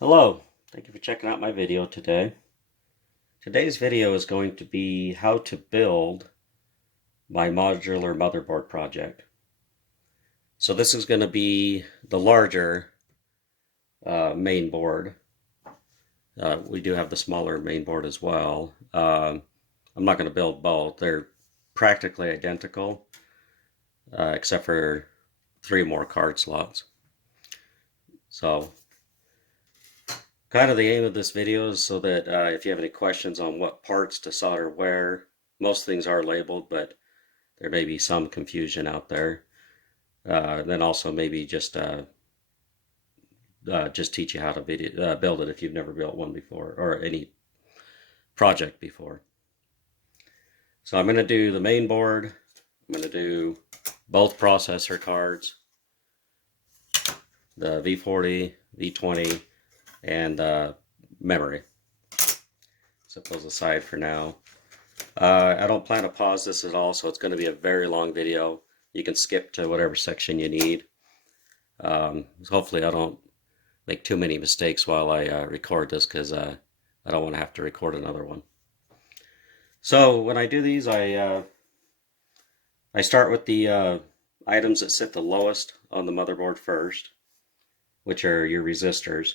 Hello, thank you for checking out my video today. Today's video is going to be how to build my modular motherboard project. So this is going to be the larger main board. We do have the smaller main board as well. I'm not going to build both. They're practically identical, except for 3 more card slots. So kind of the aim of this video is so that if you have any questions on what parts to solder where, most things are labeled, but there may be some confusion out there. Then also maybe just teach you how to build it if you've never built one before or any project before. So I'm going to do the main board. I'm going to do both processor cards, the V40, V20, and memory. Set those aside for now. I don't plan to pause this at all, so it's going to be a very long video. You can skip to whatever section you need. Hopefully I don't make too many mistakes while I record this, because I don't want to have to record another one. So when I do these, I start with the items that sit the lowest on the motherboard first, which are your resistors.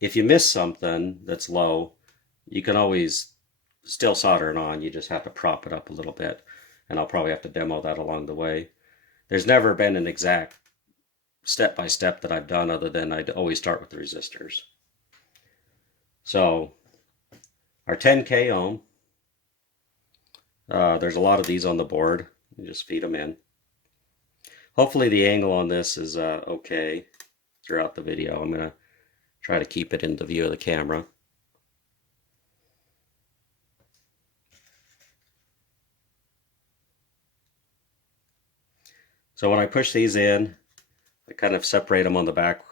If you miss something that's low, you can always still solder it on. You just have to prop it up a little bit, and I'll probably have to demo that along the way. There's never been an exact step-by-step that I've done, other than I'd always start with the resistors. So our 10K ohm, there's a lot of these on the board. You just feed them in. Hopefully the angle on this is okay throughout the video. I'm going to try to keep it in the view of the camera. So when I push these in, I kind of separate them on the back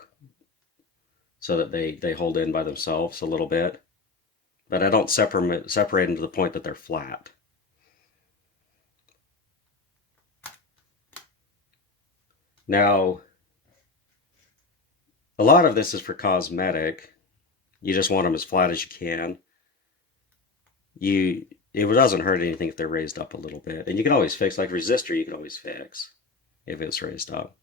so that they hold in by themselves a little bit. But I don't separate them to the point that they're flat. Now, a lot of this is for cosmetic. You just want them as flat as you can. It doesn't hurt anything if they're raised up a little bit. And you can always fix, like resistor, you can always fix if it's raised up.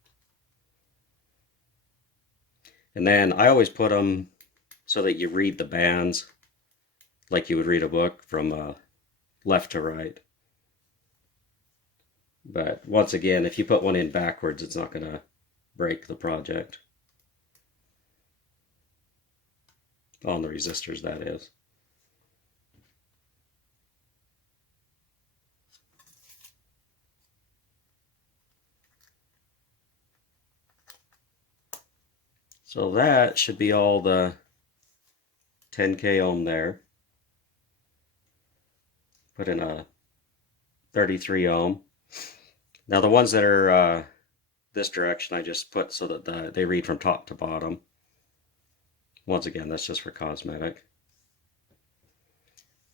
And then I always put them so that you read the bands like you would read a book from left to right. But once again, if you put one in backwards, it's not going to break the project. On the resistors, that is. So that should be all the 10K ohm there. Put in a 33 ohm. Now the ones that are this direction, I just put so that they read from top to bottom. Once again, that's just for cosmetic.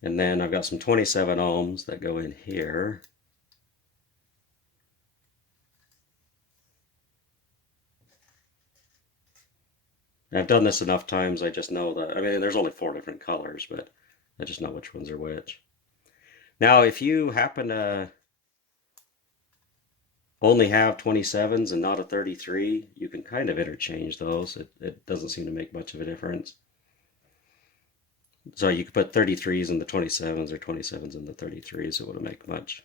And then I've got some 27 ohms that go in here. And I've done this enough times, I just know that, I mean, there's only 4 different colors, but I just know which ones are which. Now, if you happen to only have 27s and not a 33, you can kind of interchange those. It doesn't seem to make much of a difference. So you could put 33s in the 27s or 27s in the 33s. It wouldn't make much.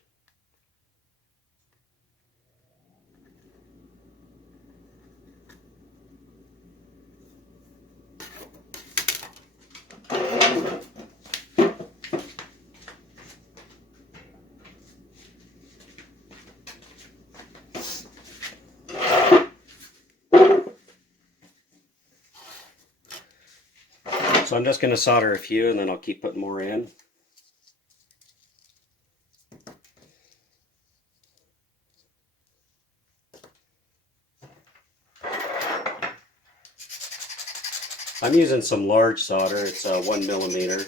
So I'm just going to solder a few, and then I'll keep putting more in. I'm using some large solder. It's 1 millimeter.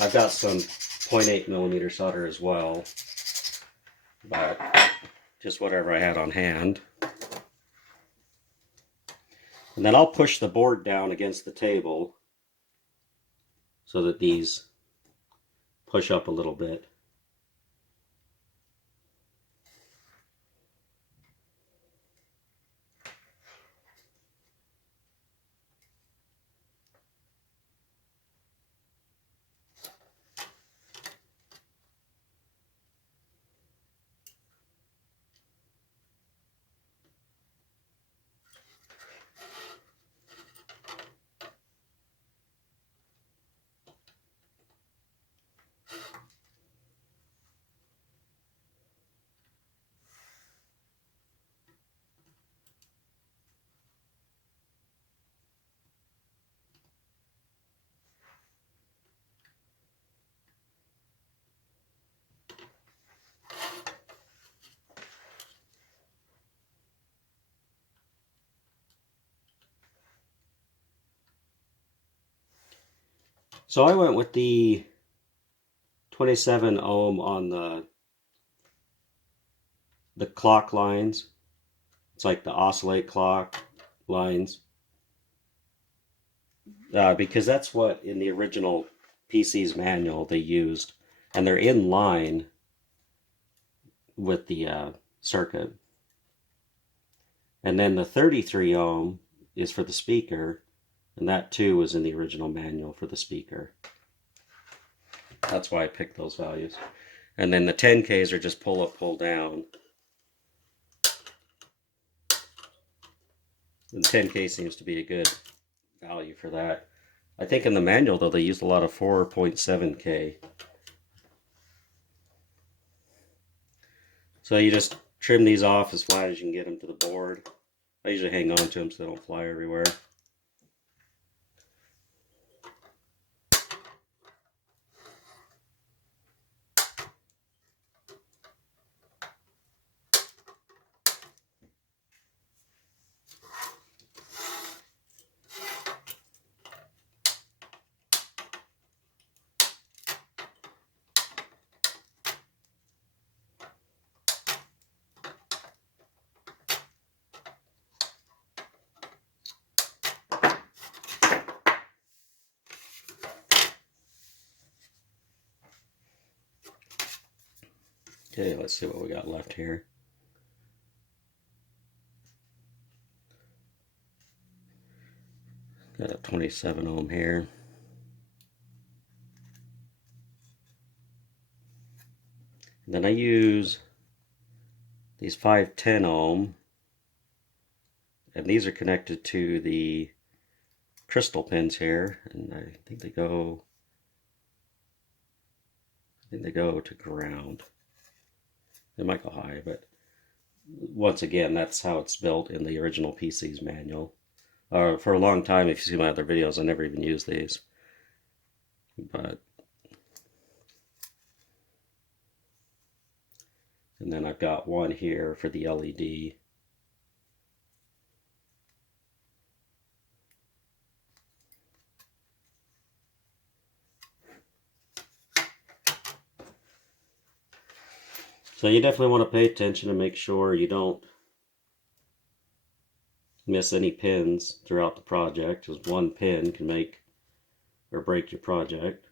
I've got some 0.8 millimeter solder as well, but just whatever I had on hand. And then I'll push the board down against the table so that these push up a little bit. So I went with the 27 ohm on the clock lines. It's like the oscillate clock lines. Because that's what in the original PC's manual they used. And they're in line with the circuit. And then the 33 ohm is for the speaker. And that too was in the original manual for the speaker. That's why I picked those values. And then the 10Ks are just pull up, pull down. And 10K seems to be a good value for that. I think in the manual, though, they used a lot of 4.7K. So you just trim these off as flat as you can get them to the board. I usually hang on to them so they don't fly everywhere. Okay, let's see what we got left here. Got a 27 ohm here. And then I use these 510 ohm, and these are connected to the crystal pins here, and I think they go to ground. They might go high, but once again, that's how it's built in the original PC's manual. For a long time, if you see my other videos, I never even used these. But and then I've got one here for the LED. So you definitely want to pay attention and make sure you don't miss any pins throughout the project, because one pin can make or break your project.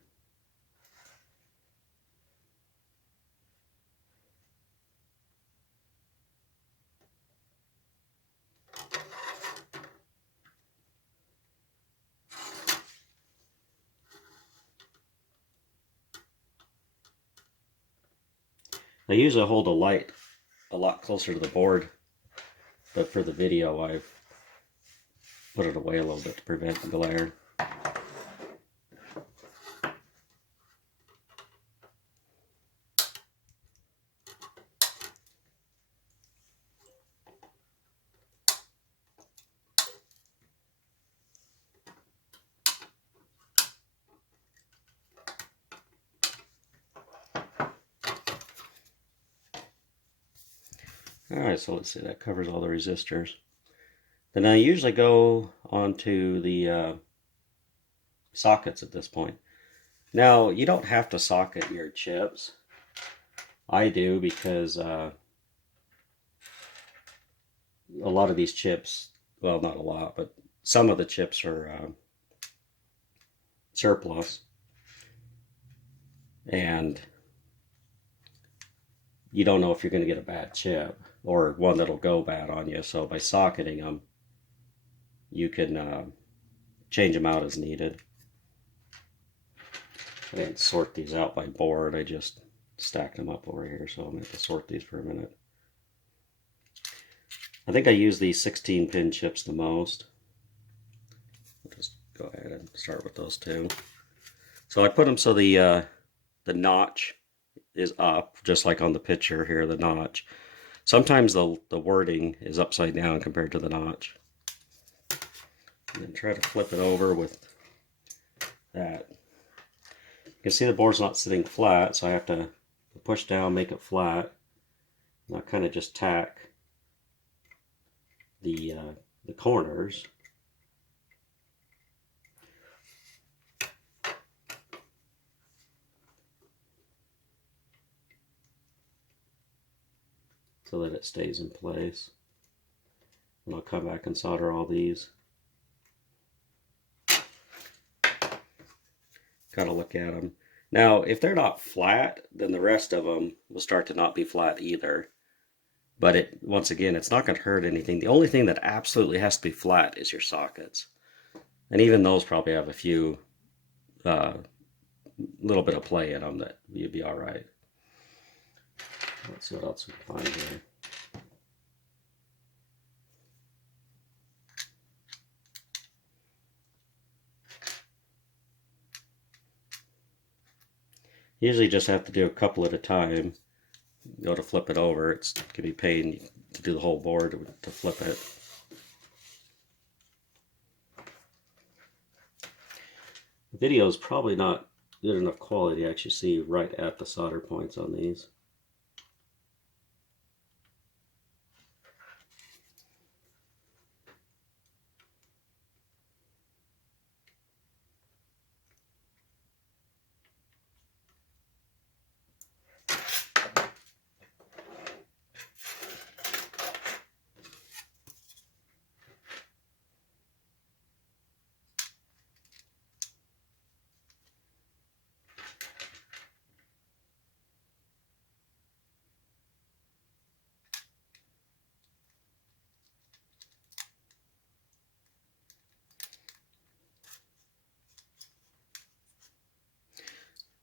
I usually hold a light a lot closer to the board, but for the video I've put it away a little bit to prevent the glare. Alright, so let's see, that covers all the resistors. Then I usually go onto the sockets at this point. Now, you don't have to socket your chips. I do because a lot of these chips, well, not a lot, but some of the chips are surplus, and you don't know if you're going to get a bad chip or one that'll go bad on you. So by socketing them, you can change them out as needed. I didn't sort these out by board. I just stacked them up over here, so I'm going to sort these for a minute. I think I use these 16-pin chips the most. I'll just go ahead and start with those two. So I put them so the notch is up, just like on the picture here, the notch. Sometimes the wording is upside down compared to the notch. And then try to flip it over with that. You can see the board's not sitting flat, so I have to push down, make it flat. And I'll kind of just tack the corners. So that it stays in place. And I'll come back and solder all these. Got to look at them. Now, if they're not flat, then the rest of them will start to not be flat either. But once again, it's not going to hurt anything. The only thing that absolutely has to be flat is your sockets. And even those probably have a few, little bit of play in them that you'd be all right. Let's see what else we can find here. Usually just have to do a couple at a time. Go to flip it over. It can be a pain to do the whole board to flip it. The video is probably not good enough quality to actually see right at the solder points on these.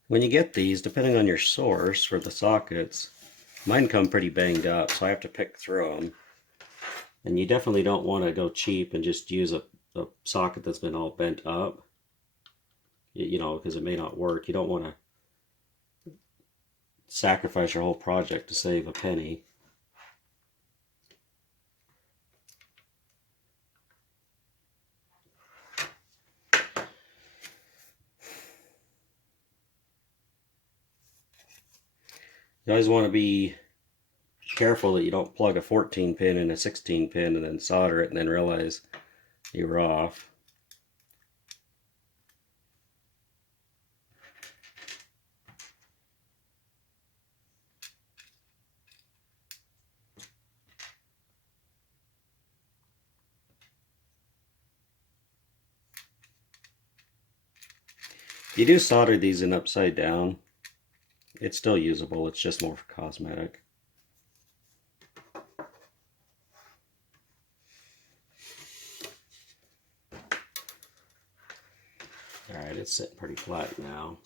When you get these, depending on your source for the sockets, mine come pretty banged up, so I have to pick through them. And you definitely don't want to go cheap and just use a socket that's been all bent up, you know, because it may not work. You don't want to sacrifice your whole project to save a penny. You always want to be careful that you don't plug a 14 pin in a 16 pin and then solder it and then realize you were off. You do solder these in upside down. It's still usable, it's just more for cosmetic. Alright, it's sitting pretty flat now.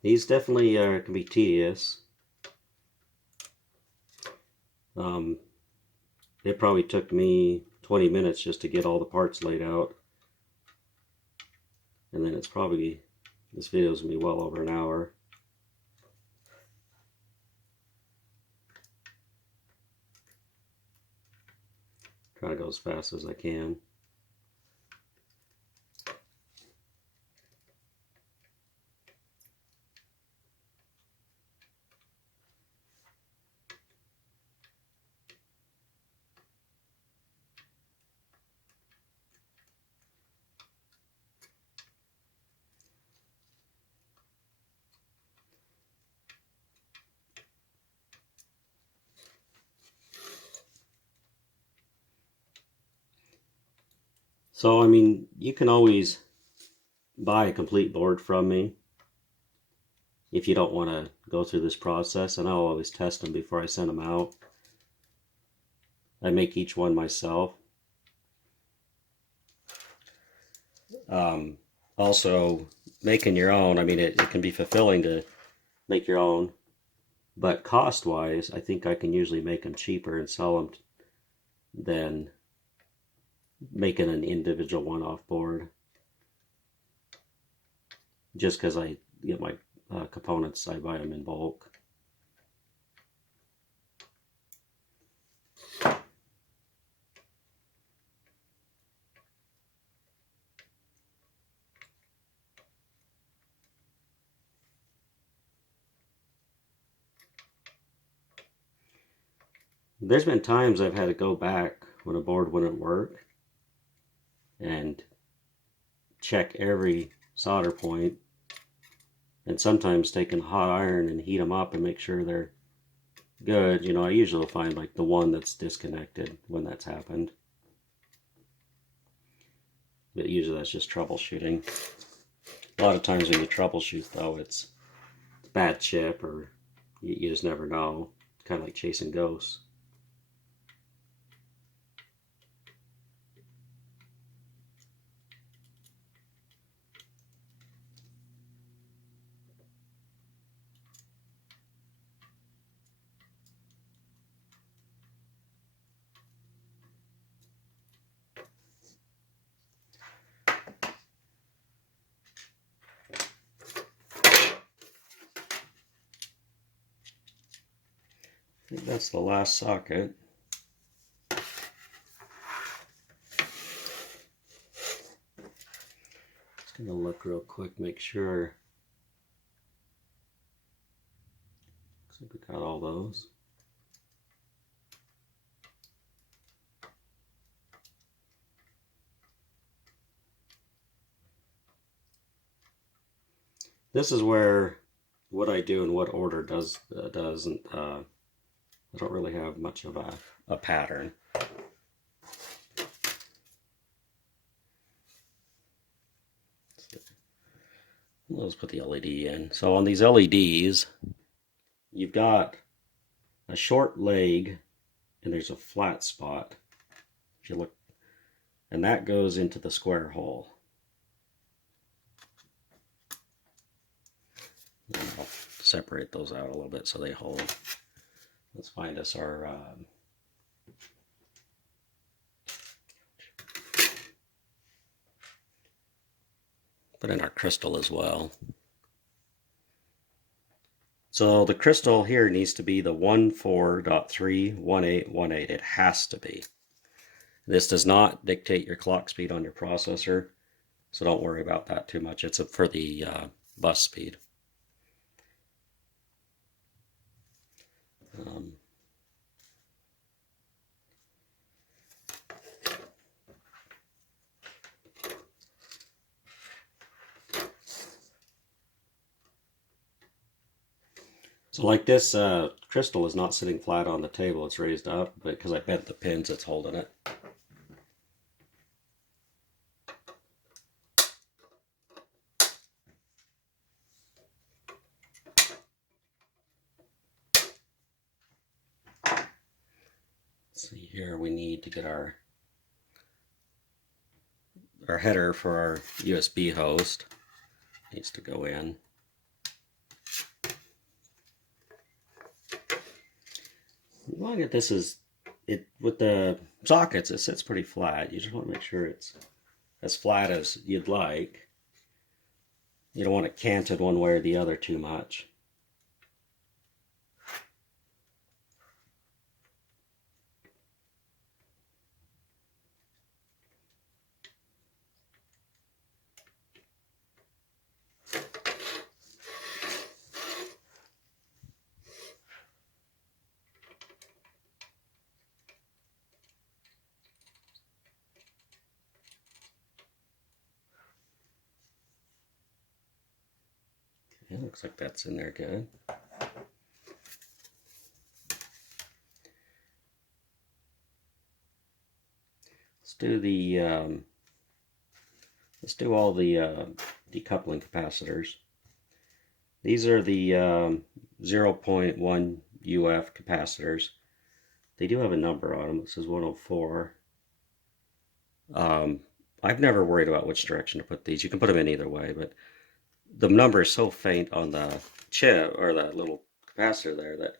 These definitely can be tedious. It probably took me 20 minutes just to get all the parts laid out. And then it's probably, this video is going to be well over an hour. Try to go as fast as I can. So, I mean, you can always buy a complete board from me if you don't want to go through this process, and I'll always test them before I send them out. I make each one myself. Also, making your own, I mean, it can be fulfilling to make your own, but cost-wise, I think I can usually make them cheaper and sell them than making an individual one-off board. Just because I get my components, I buy them in bulk. There's been times I've had to go back when a board wouldn't work and check every solder point, and sometimes taking hot iron and heat them up and make sure they're good. You know, I usually find like the one that's disconnected when that's happened. But usually that's just troubleshooting. A lot of times when you troubleshoot though, it's bad chip, or you just never know. It's kind of like chasing ghosts. I think that's the last socket. Just gonna look real quick, make sure. Looks like we got all those. This is where what I do in what order doesn't. I don't really have much of a pattern. Let's put the LED in. So on these LEDs, you've got a short leg and there's a flat spot. If you look, and that goes into the square hole. And I'll separate those out a little bit so they hold. Let's find us our put in our crystal as well. So the crystal here needs to be the 14.31818. It has to be. This does not dictate your clock speed on your processor, so don't worry about that too much. It's for the bus speed. So like this crystal is not sitting flat on the table, it's raised up, but because I bent the pins, it's holding it. Let's see here, we need to get our header for our USB host. Needs to go in. As long as this is, with the sockets, it sits pretty flat. You just want to make sure it's as flat as you'd like. You don't want it canted one way or the other too much. It looks like that's in there good. Let's do the Let's do all the decoupling capacitors. These are the 0.1 UF capacitors. They do have a number on them. It says 104. I've never worried about which direction to put these. You can put them in either way, but the number is so faint on the chip or that little capacitor there that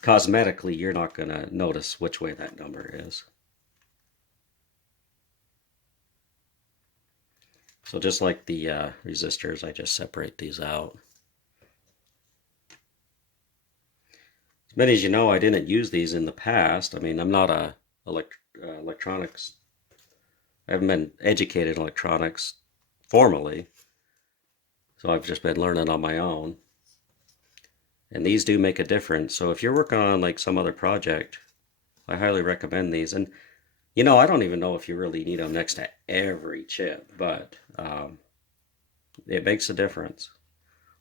cosmetically you're not going to notice which way that number is. So just like the resistors, I just separate these out. As many as you know, I didn't use these in the past. I mean, I'm not a electronics. I haven't been educated in electronics formally, so I've just been learning on my own. And these do make a difference. So if you're working on like some other project, I highly recommend these. And you know, I don't even know if you really need them next to every chip, but it makes a difference.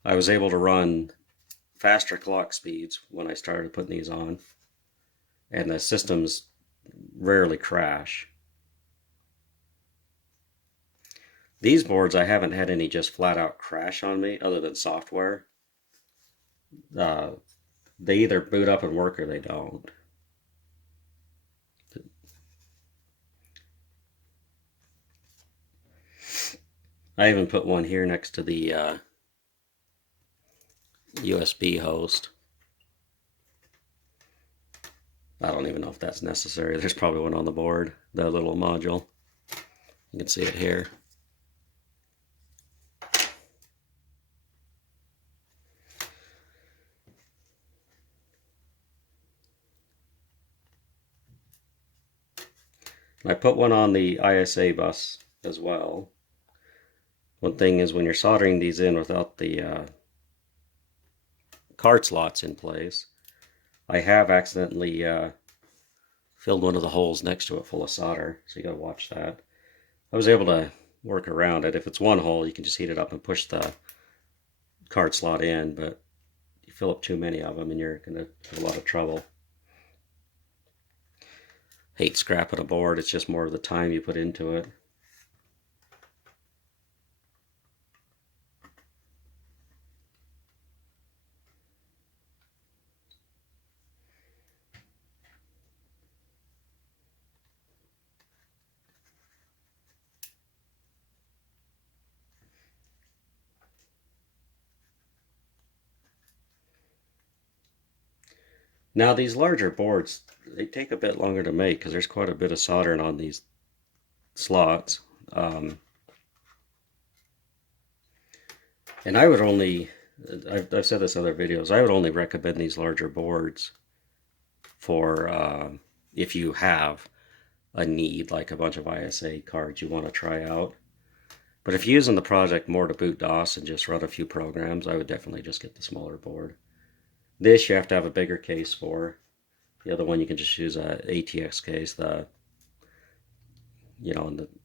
I was able to run faster clock speeds when I started putting these on, and the systems rarely crash. These boards, I haven't had any just flat out crash on me other than software. They either boot up and work or they don't. I even put one here next to the USB host. I don't even know if that's necessary. There's probably one on the board, the little module. You can see it here. I put one on the ISA bus as well. One thing is when you're soldering these in without the card slots in place, I have accidentally filled one of the holes next to it full of solder, so you gotta watch that. I was able to work around it. If it's one hole, you can just heat it up and push the card slot in, but you fill up too many of them and you're gonna have a lot of trouble. Hate scrapping a board, it's just more of the time you put into it. Now these larger boards, they take a bit longer to make because there's quite a bit of soldering on these slots. And I would only, I've said this in other videos, I would only recommend these larger boards for if you have a need, like a bunch of ISA cards you want to try out. But if you're using the project more to boot DOS and just run a few programs, I would definitely just get the smaller board. This you have to have a bigger case for. The other one you can just use a ATX case. The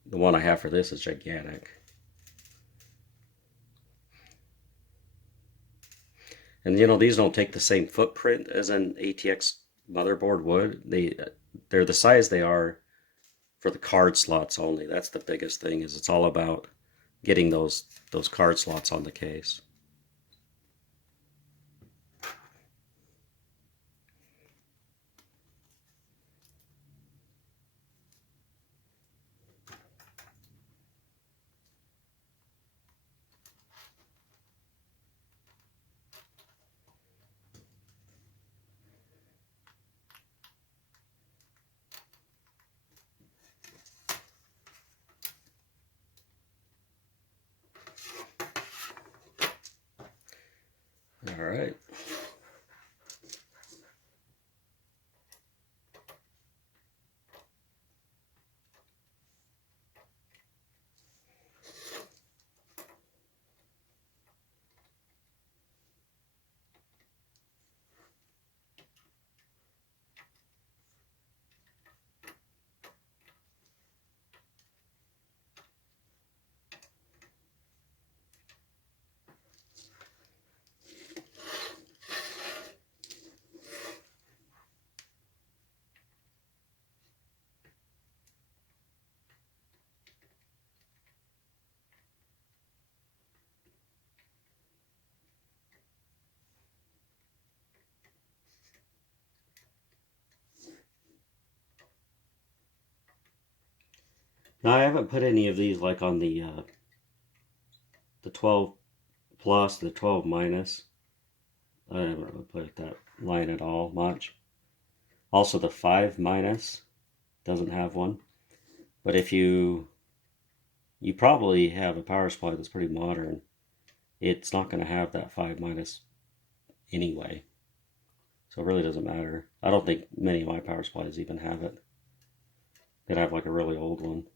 one I have for this is gigantic. And these don't take the same footprint as an ATX motherboard would. They're the size they are for the card slots only. That's the biggest thing, is it's all about getting those card slots on the case. All right. Now I haven't put any of these like on the 12 plus, the 12 minus. I haven't really put that line at all much. Also the 5 minus doesn't have one. But if you probably have a power supply that's pretty modern, it's not going to have that 5 minus anyway. So it really doesn't matter. I don't think many of my power supplies even have it. They'd have like a really old one.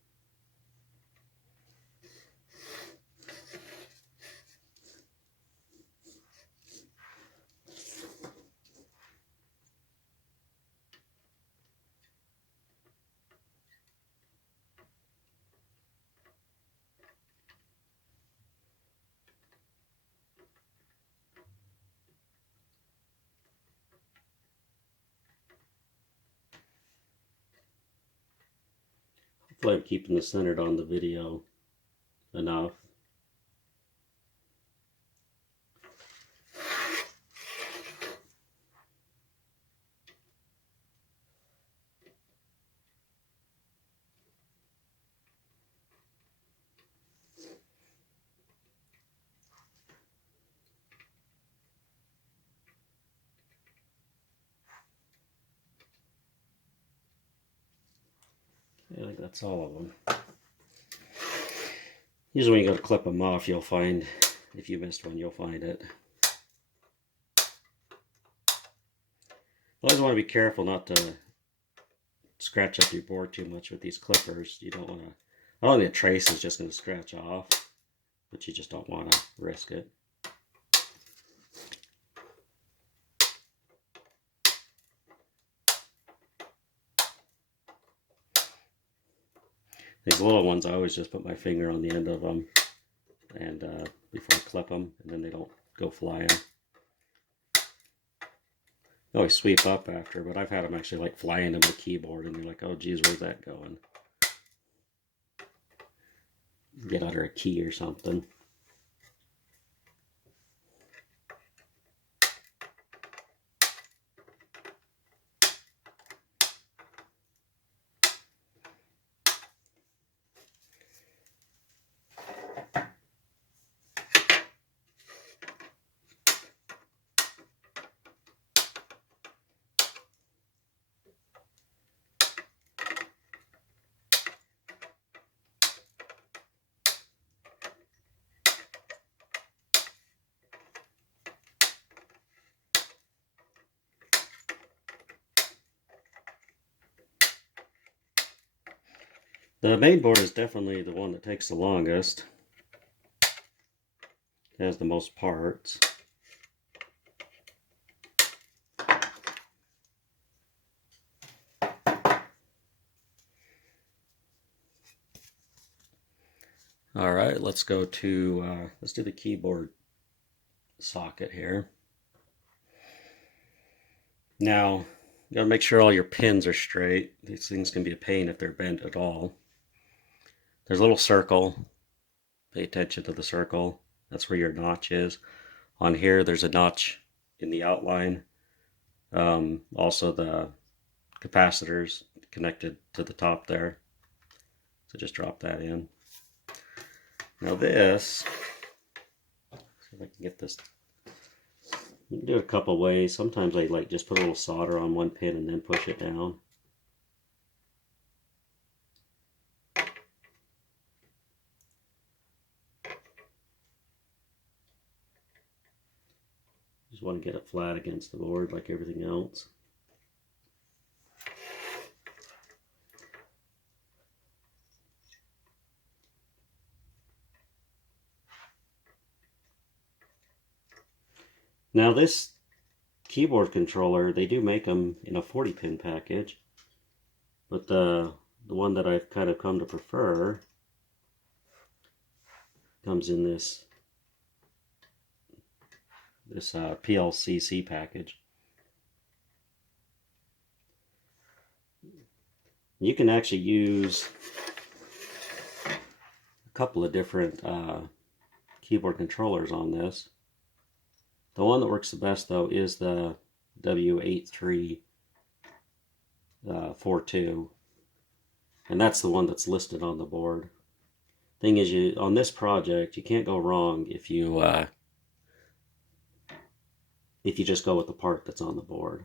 Hopefully I'm keeping this centered on the video enough. I think that's all of them. Usually when you go to clip them off, you'll find, if you missed one, you'll find it. Always want to be careful not to scratch up your board too much with these clippers. You don't want to, I don't think the trace is just going to scratch off, but you just don't want to risk it. These little ones, I always just put my finger on the end of them and before I clip them, and then they don't go flying. They always sweep up after, but I've had them actually like flying into the keyboard, and you're like, oh geez, where's that going? Get under a key or something. The main board is definitely the one that takes the longest. It has the most parts. All right, let's go to, let's do the keyboard socket here. Now, you gotta make sure all your pins are straight. These things can be a pain if they're bent at all. There's a little circle. Pay attention to the circle. That's where your notch is. On here, there's a notch in the outline. Also, the capacitors connected to the top there. So just drop that in. Now this, see if I can get this. You can do it a couple ways. Sometimes I like just put a little solder on one pin and then push it down. Just want to get it flat against the board like everything else. Now this keyboard controller, they do make them in a 40-pin package, but the one that I've kind of come to prefer comes in this PLCC package. You can actually use a couple of different keyboard controllers on this. The one that works the best though is the W8342. And that's the one that's listed on the board. Thing is, on this project, you can't go wrong if you just go with the part that's on the board.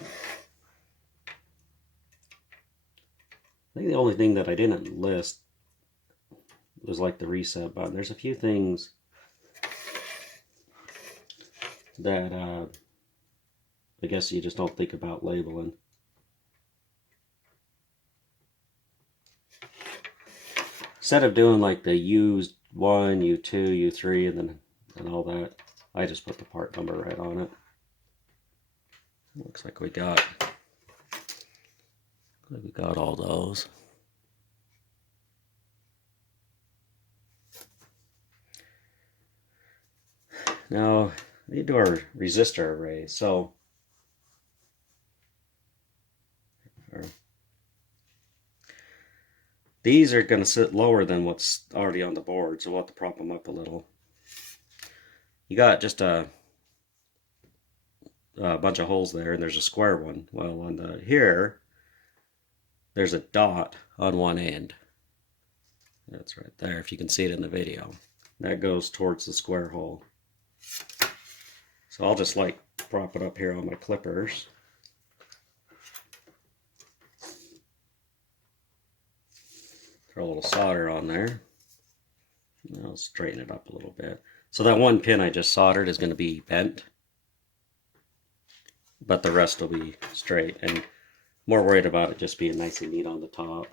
I think the only thing that I didn't list was like the reset button. There's a few things that I guess you just don't think about labeling. Instead of doing like the U1, U2, U3, and all that, I just put the part number right on it. Looks like we got all those. Now, we need to do our resistor arrays. So, these are going to sit lower than what's already on the board, so we'll have to prop them up a little. You got just a bunch of holes there, and there's a square one. Well, on the here, there's a dot on one end. That's right there, if you can see it in the video. That goes towards the square hole. So I'll just like prop it up here on my clippers. Throw a little solder on there. I'll straighten it up a little bit. So that one pin I just soldered is going to be bent, but the rest will be straight, and more worried about it just being nice and neat on the top.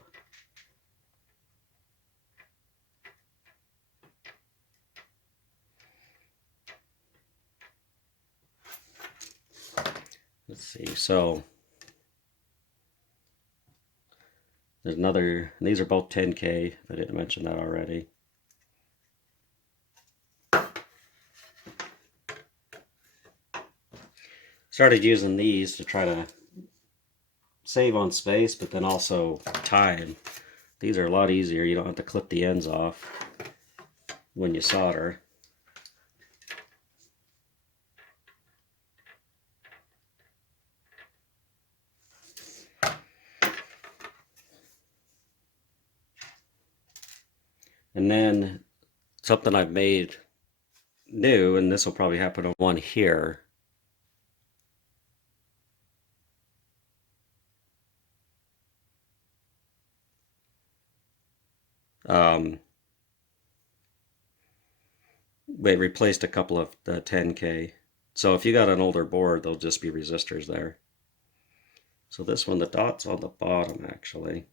Let's see, so there's another, these are both 10K, if I didn't mention that already. Started using these to try to save on space, but then also time. These are a lot easier. You don't have to clip the ends off when you solder. And then something I've made new, and this will probably happen on one here. They replaced a couple of the 10K. So if you got an older board, there'll just be resistors there. So this one, the dot's on the bottom actually.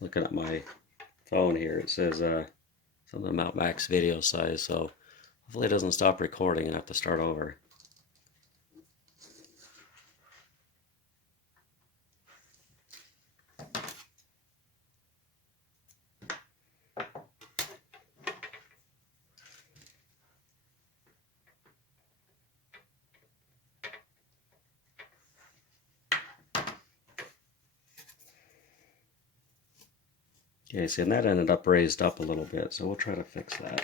Looking at my phone here, it says something about max video size, so hopefully it doesn't stop recording and I have to start over. Okay, see, and that ended up raised up a little bit, so we'll try to fix that.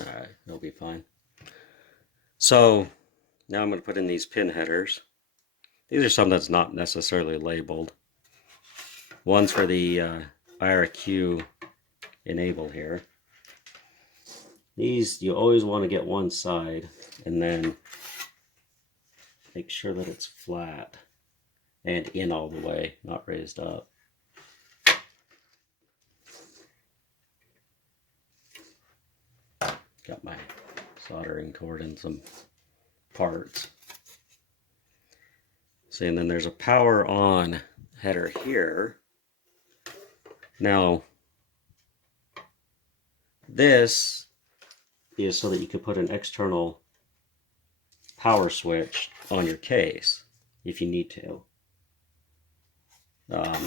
Alright, it'll be fine. So, now I'm going to put in these pin headers. These are some that's not necessarily labeled. One's for the IRQ enable here. These, you always want to get one side and then make sure that it's flat and in all the way, not raised up. Got my soldering cord and some parts. See, and then there's a power on header here. Now, this is so that you could put an external power switch on your case if you need to. A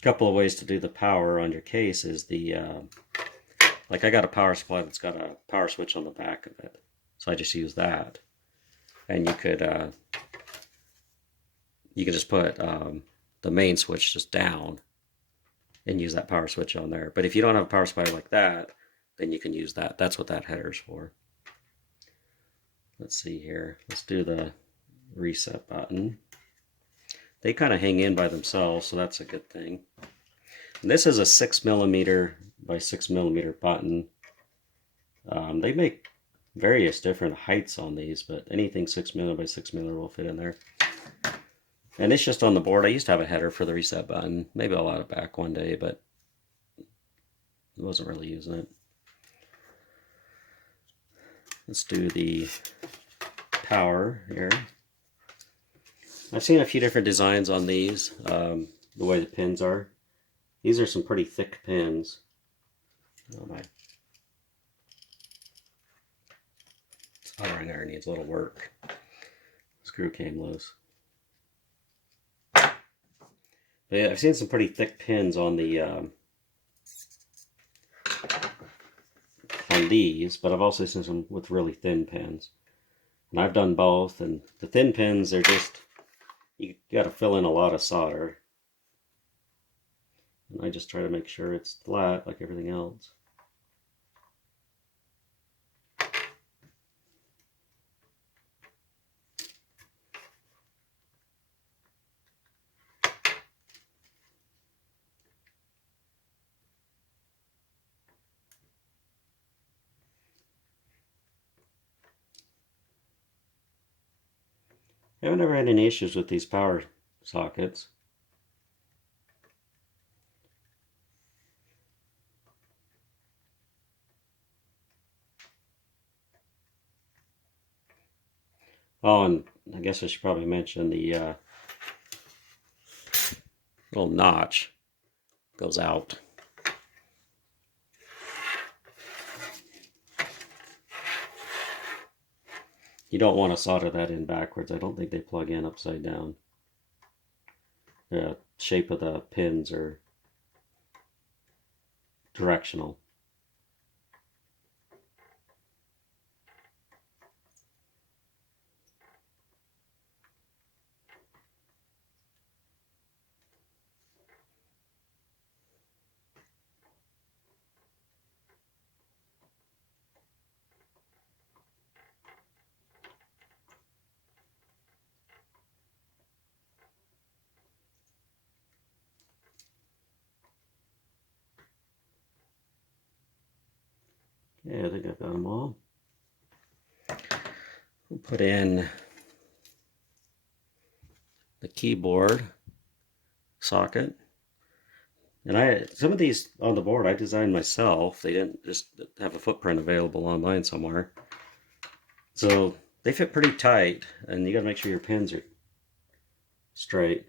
couple of ways to do the power on your case is the Like I got a power supply that's got a power switch on the back of it, so I just use that. And you could just put the main switch just down and use that power switch on there. But if you don't have a power supply like that, then you can use that. That's what that header's for. Let's see here. Let's do the reset button. They kind of hang in by themselves, so that's a good thing. And this is a 6mm by 6mm button. They make various different heights on these, but anything 6mm by 6mm will fit in there. And it's just on the board. I used to have a header for the reset button. Maybe I'll add it back one day, but I wasn't really using it. Let's do the power here. I've seen a few different designs on these, the way the pins are. These are some pretty thick pins. Oh my. Soldering there needs a little work. Screw came loose. But yeah, I've seen some pretty thick pins on the on these, but I've also seen some with really thin pins. And I've done both, and the thin pins, they're just, you got to fill in a lot of solder. And I just try to make sure it's flat like everything else. I've never had any issues with these power sockets. Oh, and I guess I should probably mention the little notch goes out. You don't want to solder that in backwards. I don't think they plug in upside down. The shape of the pins are directional. Yeah, I think I've got them all. We'll put in the keyboard socket. And some of these on the board I designed myself. They didn't just have a footprint available online somewhere. So they fit pretty tight, and you gotta make sure your pins are straight.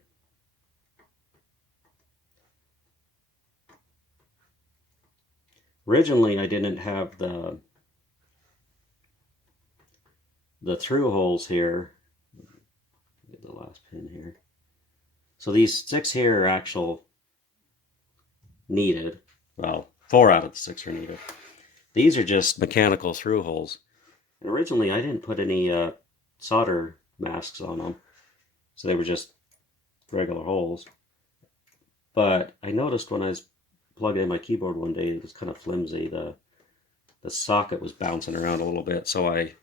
Originally I didn't have the through holes here. Get the last pin here. So these 6 here are actual needed. Well, 4 out of the 6 are needed. These are just mechanical through holes. And originally I didn't put any solder masks on them, so they were just regular holes. But I noticed when I was plugging in my keyboard one day, it was kind of flimsy. The socket was bouncing around a little bit, so I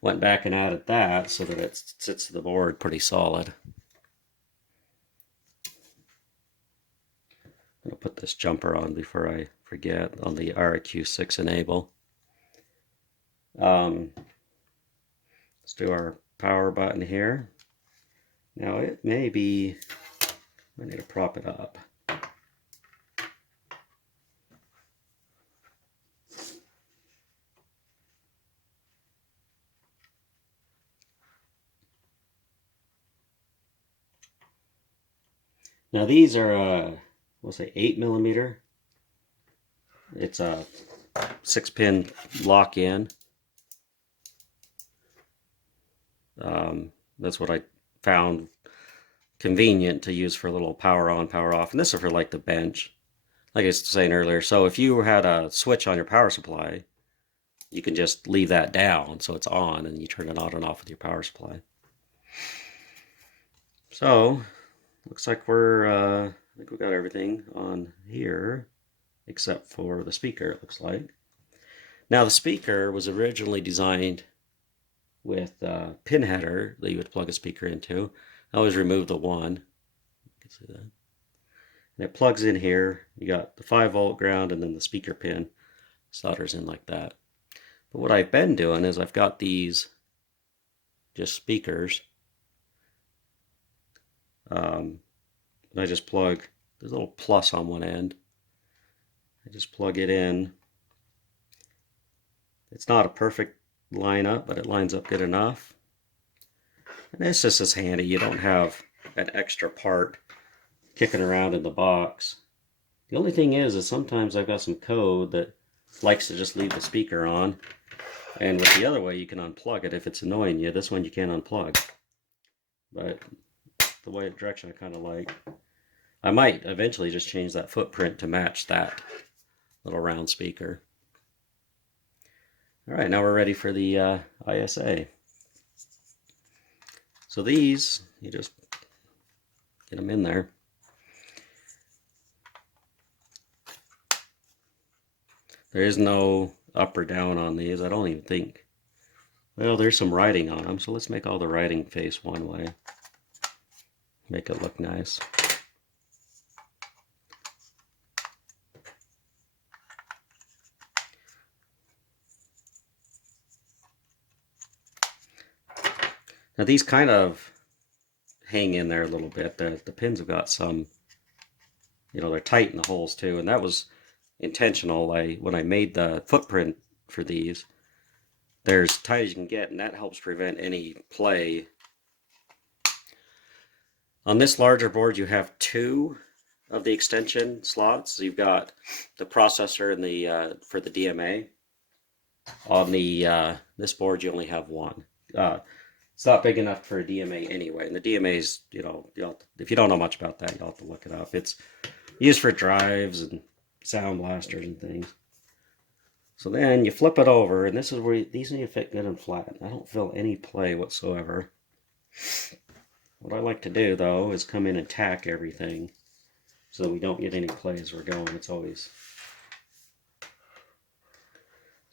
went back and added that so that it sits to the board pretty solid. I'm going to put this jumper on before I forget on the RQ6 enable. Let's do our power button here. Now it may be, I need to prop it up. Now these are, we'll say 8mm. It's a 6-pin lock-in. That's what I found convenient to use for a little power on, power off. And this is for like the bench. like I was saying earlier, so if you had a switch on your power supply, you can just leave that down so it's on, and you turn it on and off with your power supply. So, looks like I think we got everything on here, except for the speaker, it looks like. Now, the speaker was originally designed with a pin header that you would plug a speaker into. I always remove the one. You can see that. And it plugs in here. You got the 5-volt ground and then the speaker pin solders in like that. But what I've been doing is I've got these just speakers. And I just plug, there's a little plus on one end. I just plug it in. It's not a perfect lineup, but it lines up good enough. And it's just as handy. You don't have an extra part kicking around in the box. The only thing is sometimes I've got some code that likes to just leave the speaker on. And with the other way, you can unplug it if it's annoying you. This one you can't unplug. But the way direction I kind of like. I might eventually just change that footprint to match that little round speaker. All right, now we're ready for the ISA. So these, you just get them in there. There is no up or down on these. I don't even think. Well, there's some writing on them, so let's make all the writing face one way. Make it look nice. Now these kind of hang in there a little bit. The pins have got some, they're tight in the holes too, and that was intentional. When I made the footprint for these, they're as tight as you can get, and that helps prevent any play. On this larger board, you have 2 of the extension slots. So you've got the processor and the for the DMA. On the this board, you only have 1. It's not big enough for a DMA anyway. And the DMA's, if you don't know much about that, you'll have to look it up. It's used for drives and sound blasters and things. So then you flip it over, and this is where these need to fit good and flat. I don't feel any play whatsoever. What I like to do, though, is come in and tack everything so that we don't get any play as we're going. It's always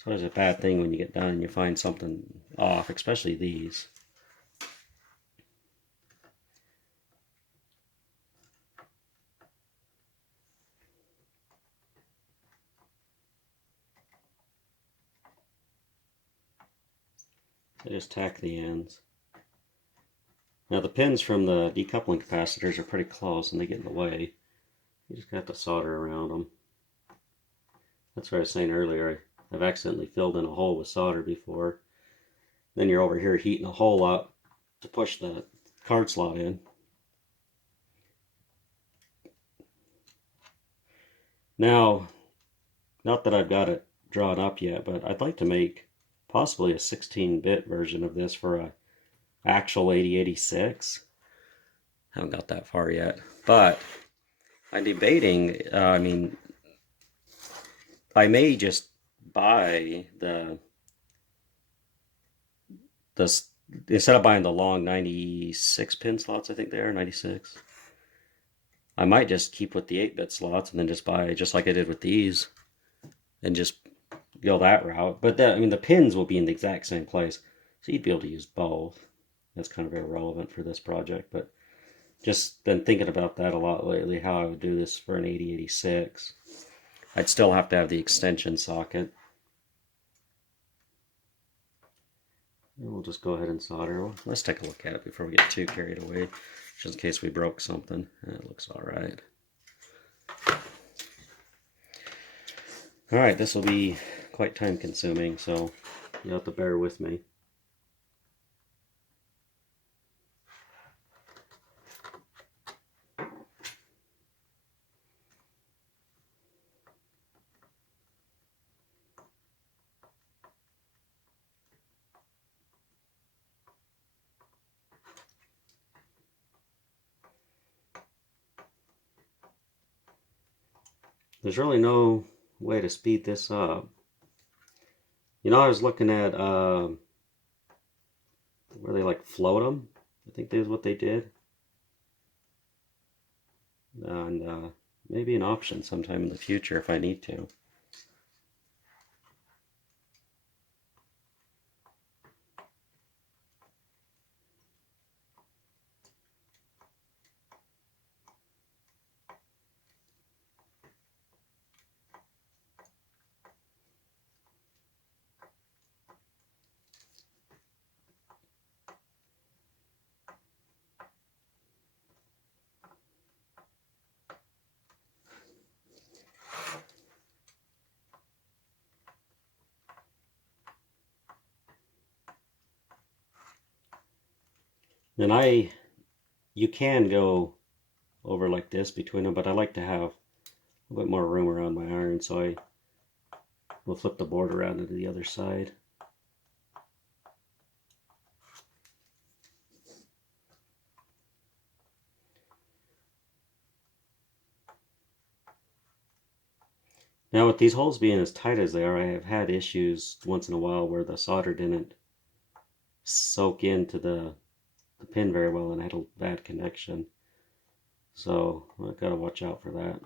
a bad thing when you get done and you find something off, especially these. I just tack the ends. Now the pins from the decoupling capacitors are pretty close and they get in the way. You just got to solder around them. That's what I was saying earlier. I've accidentally filled in a hole with solder before. Then you're over here heating a hole up to push the card slot in. Now, not that I've got it drawn up yet, but I'd like to make possibly a 16-bit version of this for a actual 8086. Haven't got that far yet, but I'm debating. I may just buy the instead of buying the long 96 pin slots. I think they are 96. I might just keep with the 8-bit slots and then just buy, just like I did with these, and just go that route. But the pins will be in the exact same place, so you'd be able to use both. That's kind of irrelevant for this project, but just been thinking about that a lot lately, how I would do this for an 8086. I'd still have to have the extension socket. And we'll just go ahead and solder. Let's take a look at it before we get too carried away, just in case we broke something. It looks all right. All right, this will be quite time consuming, so you'll have to bear with me. there's really no way to speed this up. You know, I was looking at where they like float them. I think that's what they did. And maybe an option sometime in the future if I need to. And you can go over like this between them, but I like to have a little bit more room around my iron, so I will flip the board around to the other side. Now with these holes being as tight as they are, I have had issues once in a while where the solder didn't soak into the pin very well and I had a bad connection. So I've got to watch out for that.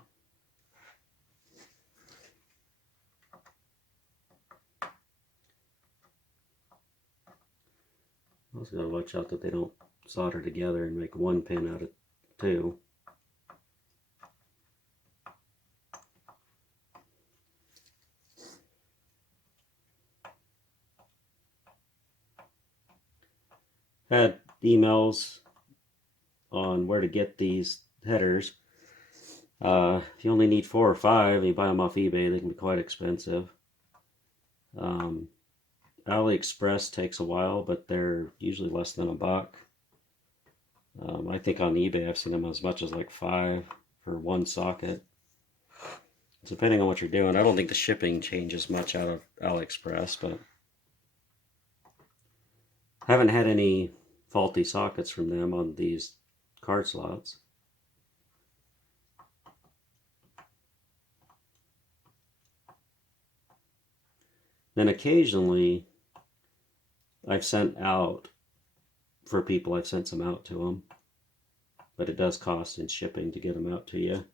Also got to watch out that they don't solder together and make one pin out of two. Had emails on where to get these headers. If you only need 4 or 5, you buy them off eBay, they can be quite expensive. AliExpress takes a while, but they're usually less than $1. I think on eBay I've seen them as much as like 5 for one socket. Depending on what you're doing, I don't think the shipping changes much out of AliExpress, but I haven't had any faulty sockets from them on these card slots. Then occasionally I've sent out for people, I've sent some out to them, but it does cost in shipping to get them out to you.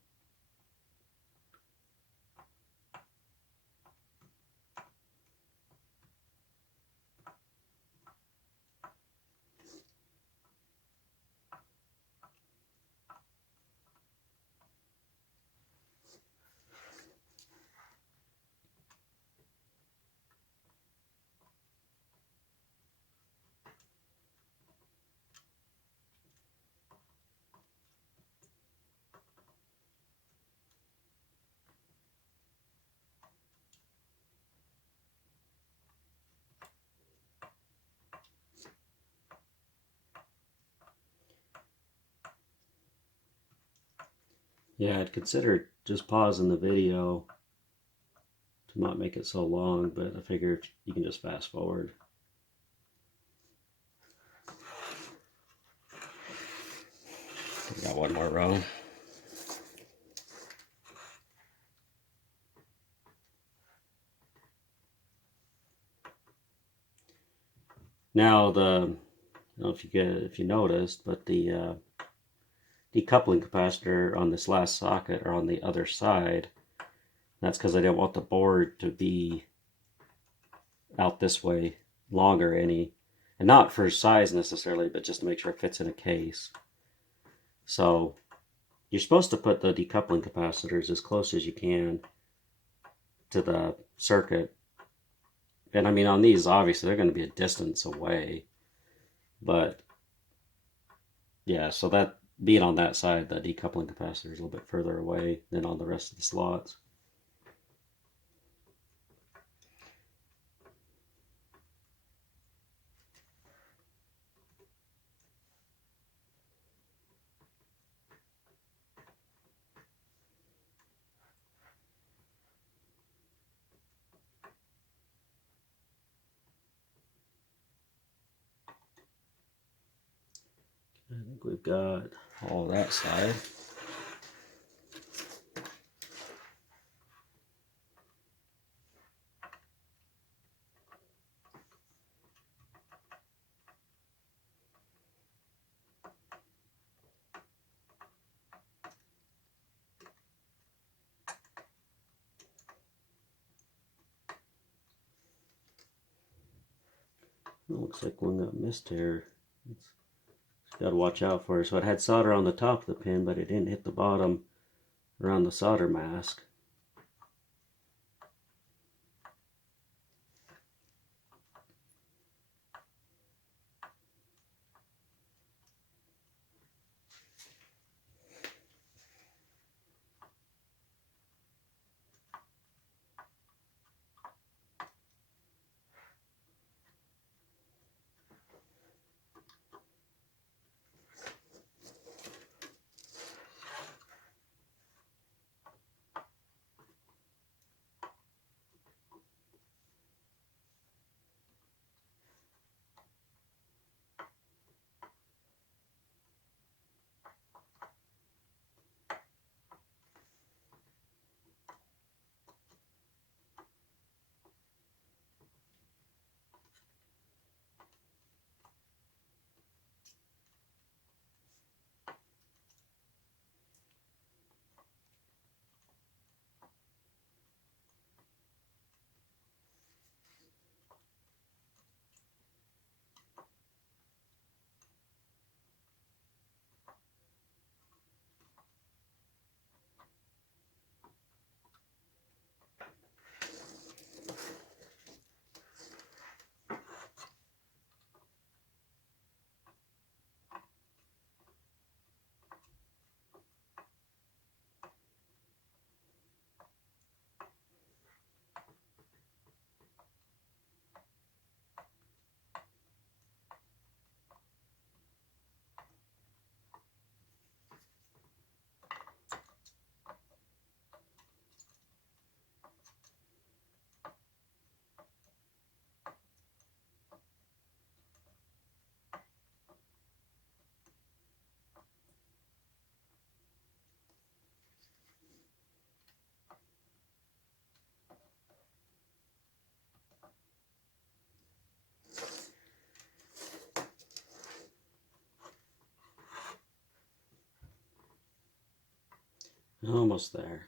Yeah, I'd consider just pausing the video to not make it so long, but I figured you can just fast forward. We got one more row. Now I don't know if you noticed, but the decoupling capacitor on this last socket are on the other side. That's because I didn't want the board to be out this way longer and not for size necessarily, but just to make sure it fits in a case. So you're supposed to put the decoupling capacitors as close as you can to the circuit. And I mean, on these, obviously, they're going to be a distance away. But yeah, so that being on that side, the decoupling capacitor is a little bit further away than on the rest of the slots. I think we've got all that side. Looks like one got missed here. Got to watch out for it. So it had solder on the top of the pin, but it didn't hit the bottom around the solder mask. Almost there.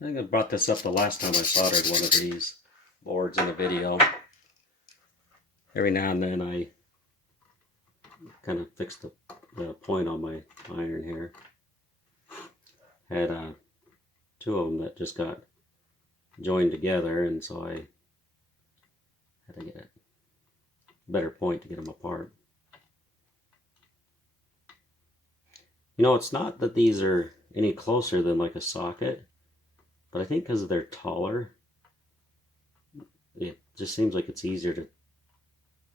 I think I brought this up the last time I soldered one of these boards in a video. Every now and then I kind of fix the point on my iron here. Had two of them that just got joined together, and so I had to get a better point to get them apart. You know, it's not that these are any closer than like a socket, but I think because they're taller, it just seems like it's easier to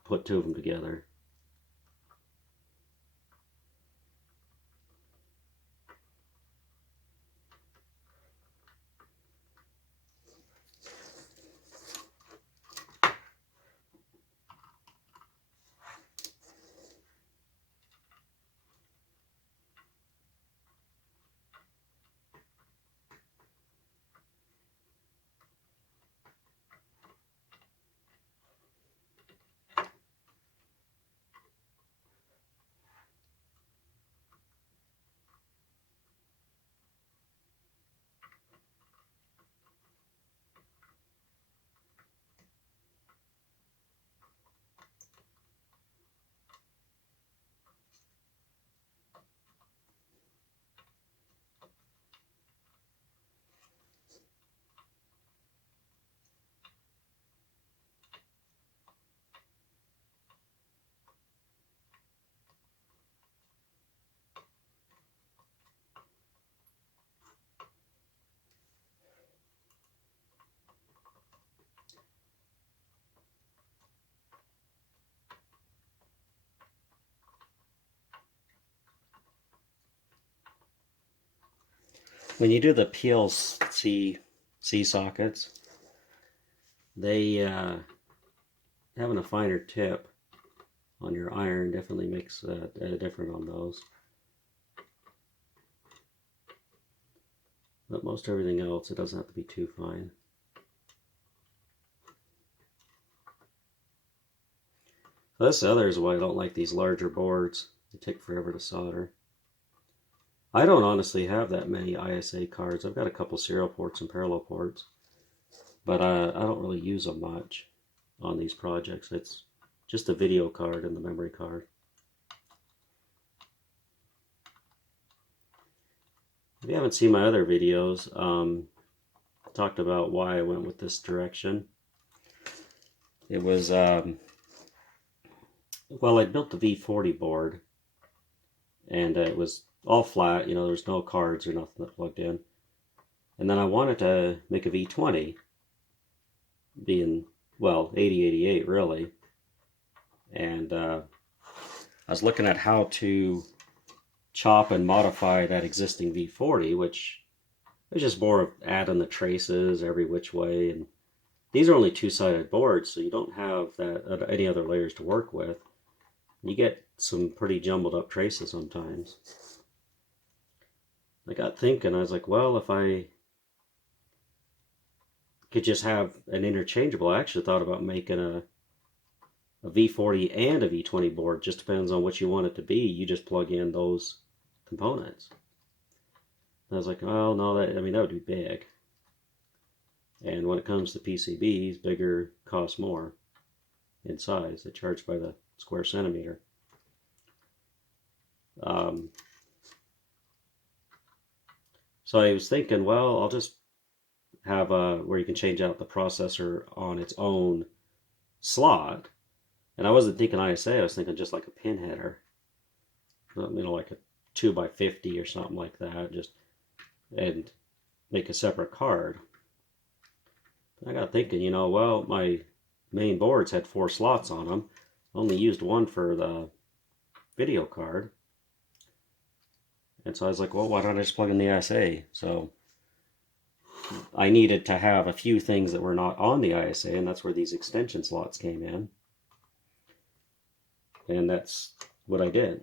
put two of them together. When you do the PLC sockets, they having a finer tip on your iron definitely makes a difference on those. But most everything else, it doesn't have to be too fine. This other is why I don't like these larger boards. They take forever to solder. I don't honestly have that many ISA cards. I've got a couple serial ports and parallel ports, but I don't really use them much on these projects. It's just a video card and the memory card. If you haven't seen my other videos, I talked about why I went with this direction. It was, well, I built the V40 board, and it was all flat, you know, there's no cards or nothing that plugged in. And then I wanted to make a V20, being, well, 8088 really. And I was looking at how to chop and modify that existing V40, which is just more of adding the traces every which way. And these are only two-sided boards, so you don't have that any other layers to work with. You get some pretty jumbled up traces sometimes. I got thinking, I was like, well, if I could just have an interchangeable, I actually thought about making a V40 and a V20 board. Just depends on what you want it to be. You just plug in those components. And I was like, well, no, that would be big. And when it comes to PCBs, bigger costs more in size. They charge by the square centimeter. So I was thinking, well, I'll just have where you can change out the processor on its own slot. And I wasn't thinking ISA, I was thinking just like a pin header. You know, like a 2x50 or something like that, just and make a separate card. I got thinking, you know, well, my main boards had 4 slots on them. I only used one for the video card. And so I was like, well, why don't I just plug in the ISA? So I needed to have a few things that were not on the ISA, and that's where these extension slots came in. And that's what I did.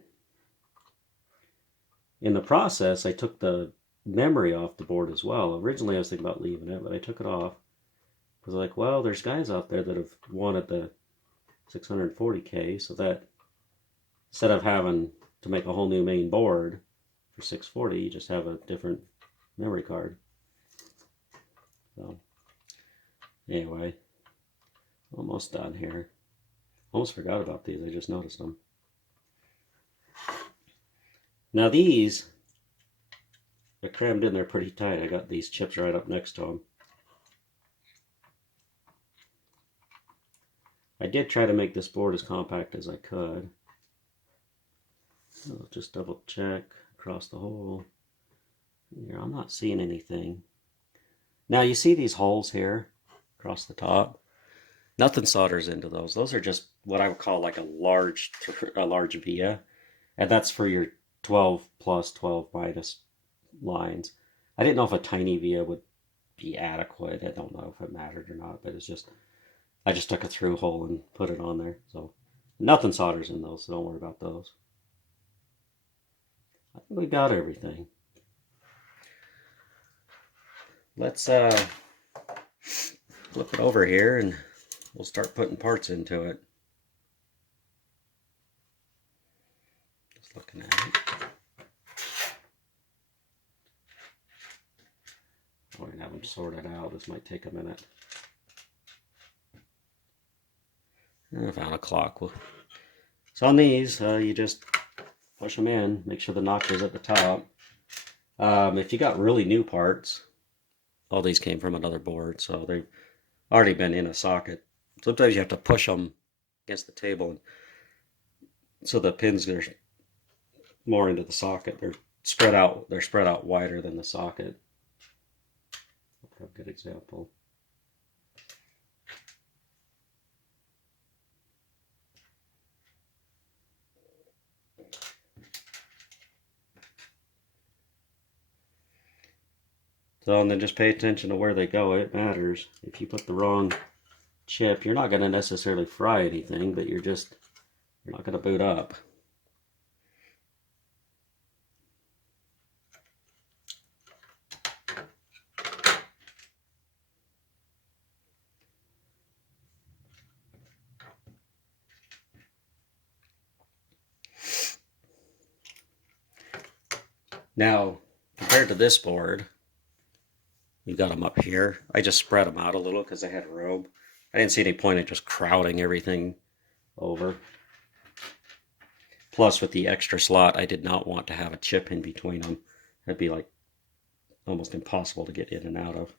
In the process, I took the memory off the board as well. Originally, I was thinking about leaving it, but I took it off. I was like, well, there's guys out there that have wanted the 640K, so that instead of having to make a whole new main board for 640, you just have a different memory card. So, anyway, almost done here. Almost forgot about these, I just noticed them. Now these are crammed in there pretty tight. I got these chips right up next to them. I did try to make this board as compact as I could. I'll just double check across the hole. Here, I'm not seeing anything. Now you see these holes here across the top? Nothing solders into those. Those are just what I would call like a large via, and that's for your 12 plus 12 minus lines. I didn't know if a tiny via would be adequate. I don't know if it mattered or not, but it's just I just took a through hole and put it on there. So nothing solders in those, so don't worry about those. I think we got everything. Let's flip it over here and we'll start putting parts into it. Just looking at it. I'm going to have them sorted out. This might take a minute. I found a clock. So on these, you just push them in, make sure the notch is at the top. If you got really new parts, all these came from another board, so they've already been in a socket. Sometimes you have to push them against the table, so the pins are more into the socket. They're spread out. They're spread out wider than the socket. A good example. So, and then just pay attention to where they go. It matters. If you put the wrong chip, you're not going to necessarily fry anything, but you're just You're not going to boot up. Now, compared to this board, you got them up here. I just spread them out a little because I had room. I didn't see any point in just crowding everything over. Plus, with the extra slot, I did not want to have a chip in between them. That'd be like almost impossible to get in and out of.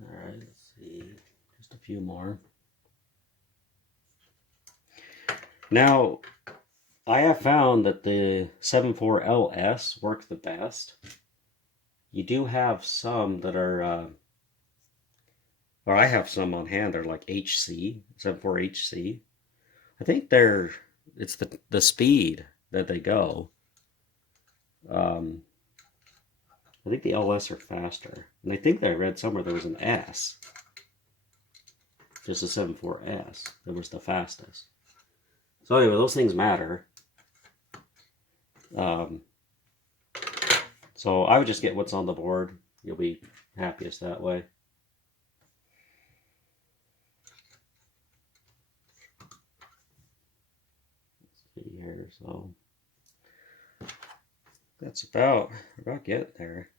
Alright, let's see. Just a few more. Now, I have found that the 74LS work the best. You do have some that are, or I have some on hand, they're like HC, 74HC. I think it's the speed that they go. I think the LS are faster. And I think that I read somewhere there was an S. Just a 74S that was the fastest. So anyway, those things matter. So I would just get what's on the board. You'll be happiest that way. Let's see here, so that's about get there.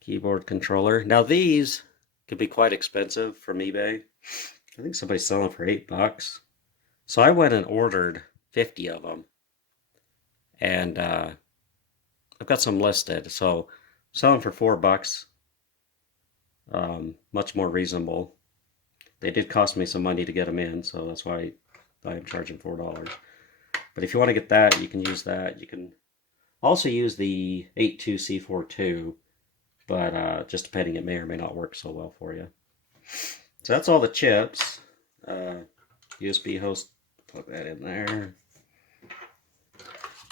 Keyboard controller. Now these could be quite expensive from eBay. I think somebody's selling for $8. So I went and ordered 50 of them. And I've got some listed. So selling for $4. Much more reasonable. They did cost me some money to get them in, so that's why I'm charging $4. But if you want to get that, you can use that. You can also use the 82C42, but just depending, it may or may not work so well for you. So that's all the chips. USB host, plug that in there.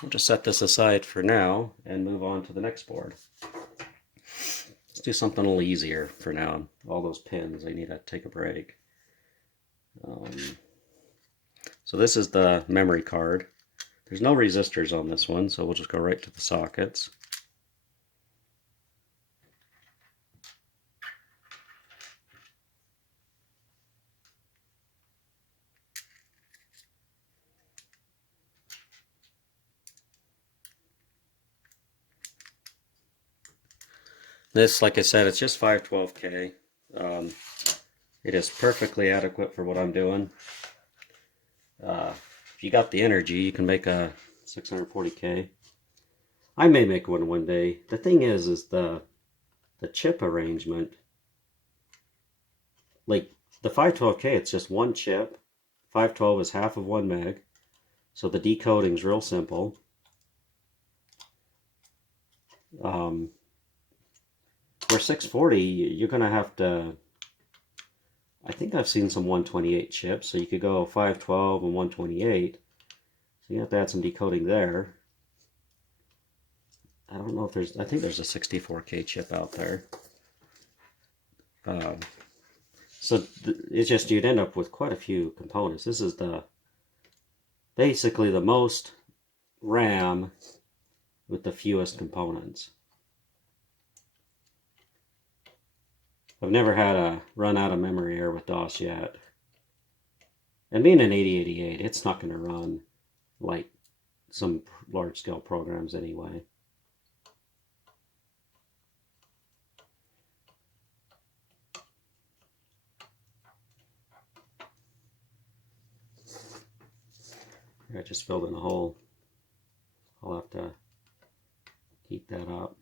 We'll just set this aside for now and move on to the next board. Let's do something a little easier for now. All those pins, I need to take a break. So this is the memory card. There's no resistors on this one, so we'll just go right to the sockets. This, like I said, it's just 512K. It is perfectly adequate for what I'm doing. If you got the energy, you can make a 640K. I may make one day. The thing is the chip arrangement. Like the 512K, it's just one chip. 512 is half of 1 meg. So the decoding is real simple. For 640, you're going to have to, I think I've seen some 128 chips, so you could go 512 and 128. So you have to add some decoding there. I don't know if I think there's a 64K chip out there. So it's just, you'd end up with quite a few components. This is basically the most RAM with the fewest components. I've never had a run out of memory error with DOS yet. And being an 8088, it's not going to run like some large-scale programs anyway. I just filled in a hole. I'll have to heat that up.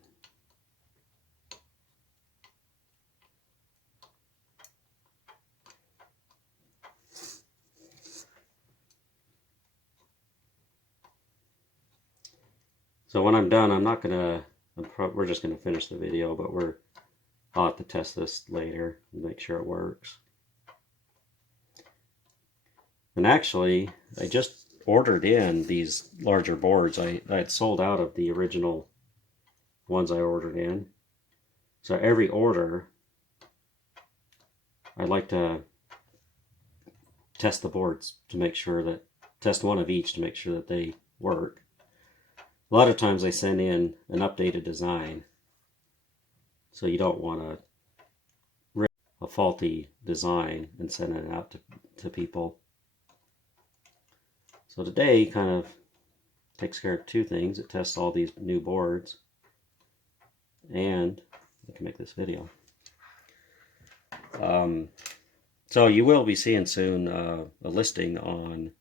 So when I'm done, I'm not going to we're just going to finish the video, but I'll have to test this later and make sure it works. And actually, I just ordered in these larger boards. I had sold out of the original ones I ordered in. So every order, I like to test the boards to make sure that, test one of each to make sure that they work. A lot of times they send in an updated design, so you don't want to rip a faulty design and send it out to people. So today kind of takes care of two things. It tests all these new boards, and I can make this video. So you will be seeing soon a listing on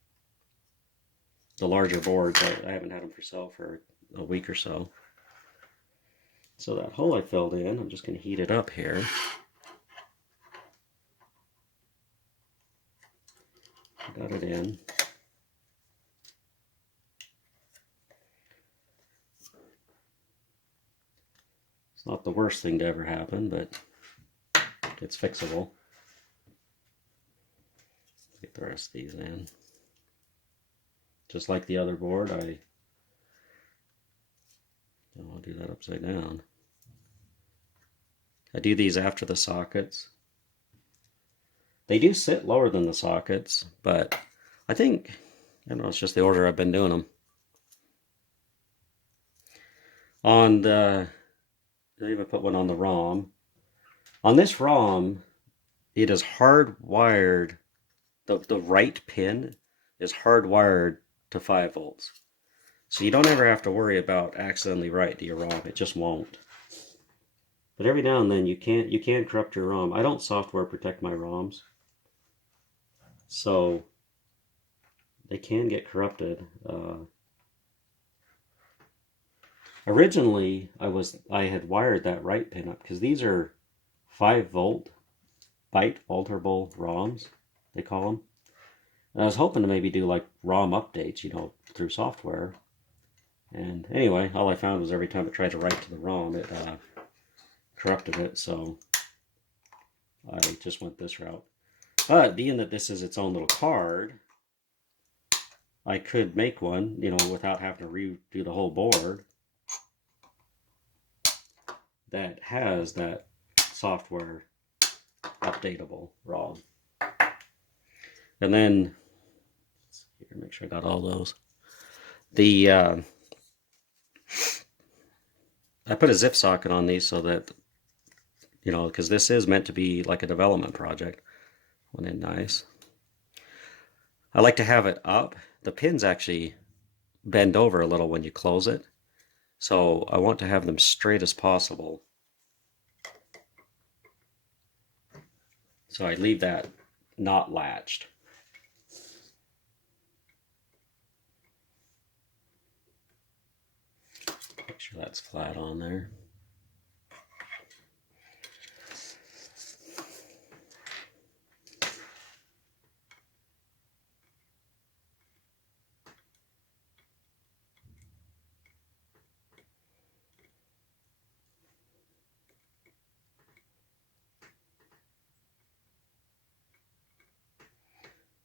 the larger boards. I haven't had them for sale for a week or so. So that hole I filled in, I'm just going to heat it up here. Got it in. It's not the worst thing to ever happen, but it's fixable. Get the rest of these in. Just like the other board, I'll do that upside down. I do these after the sockets. They do sit lower than the sockets, but I think, I don't know, it's just the order I've been doing them. On the, I even put one on the ROM. On this ROM, it is hardwired, the right pin is hardwired to 5 volts. So you don't ever have to worry about accidentally writing to your ROM. It just won't. But every now and then you can corrupt your ROM. I don't software protect my ROMs, so they can get corrupted. Originally, I had wired that right pin up because these are 5 volt byte alterable ROMs, they call them. And I was hoping to maybe do like ROM updates, you know, through software. And anyway, all I found was every time I tried to write to the ROM, it corrupted it, so I just went this route. But being that this is its own little card, I could make one, you know, without having to redo the whole board that has that software updatable ROM. And then, let's see here, make sure I got all those. I put a zip socket on these so that, you know, because this is meant to be like a development project. Went in nice. I like to have it up. The pins actually bend over a little when you close it. So I want to have them straight as possible. So I leave that not latched. Make sure that's flat on there.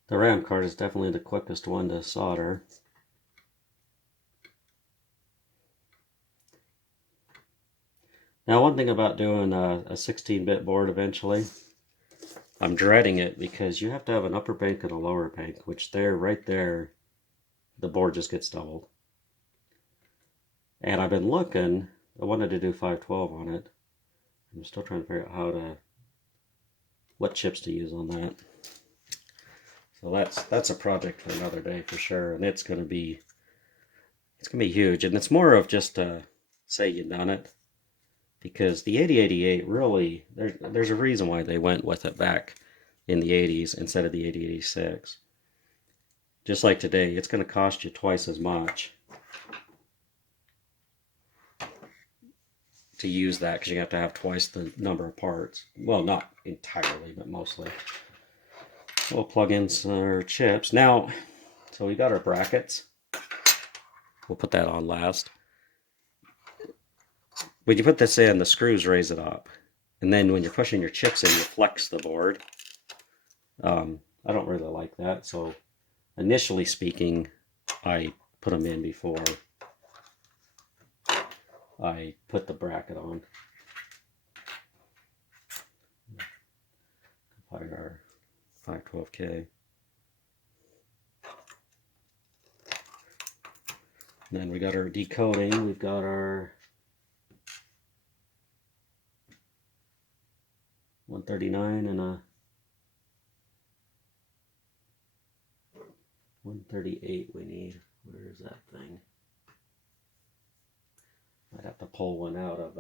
The RAM card is definitely the quickest one to solder. Now, one thing about doing a 16-bit board eventually, I'm dreading it because you have to have an upper bank and a lower bank, which right there, the board just gets doubled. And I've been looking, I wanted to do 512 on it. I'm still trying to figure out what chips to use on that. So that's a project for another day for sure, and it's gonna be huge. And it's more of just say you've done it, because the 8088 really, there's a reason why they went with it back in the 80s instead of the 8086. Just like today, it's going to cost you twice as much to use that because you have to have twice the number of parts. Well, not entirely, but mostly. We'll plug in our chips. Now, so we got our brackets. We'll put that on last. when you put this in, the screws raise it up. And then when you're pushing your chips in, you flex the board. I don't really like that, so initially speaking, I put them in before I put the bracket on. Fire our 512K. And then we got our decoding. We've got our 139 and a 138 we need. Where is that thing? I'd have to pull one out of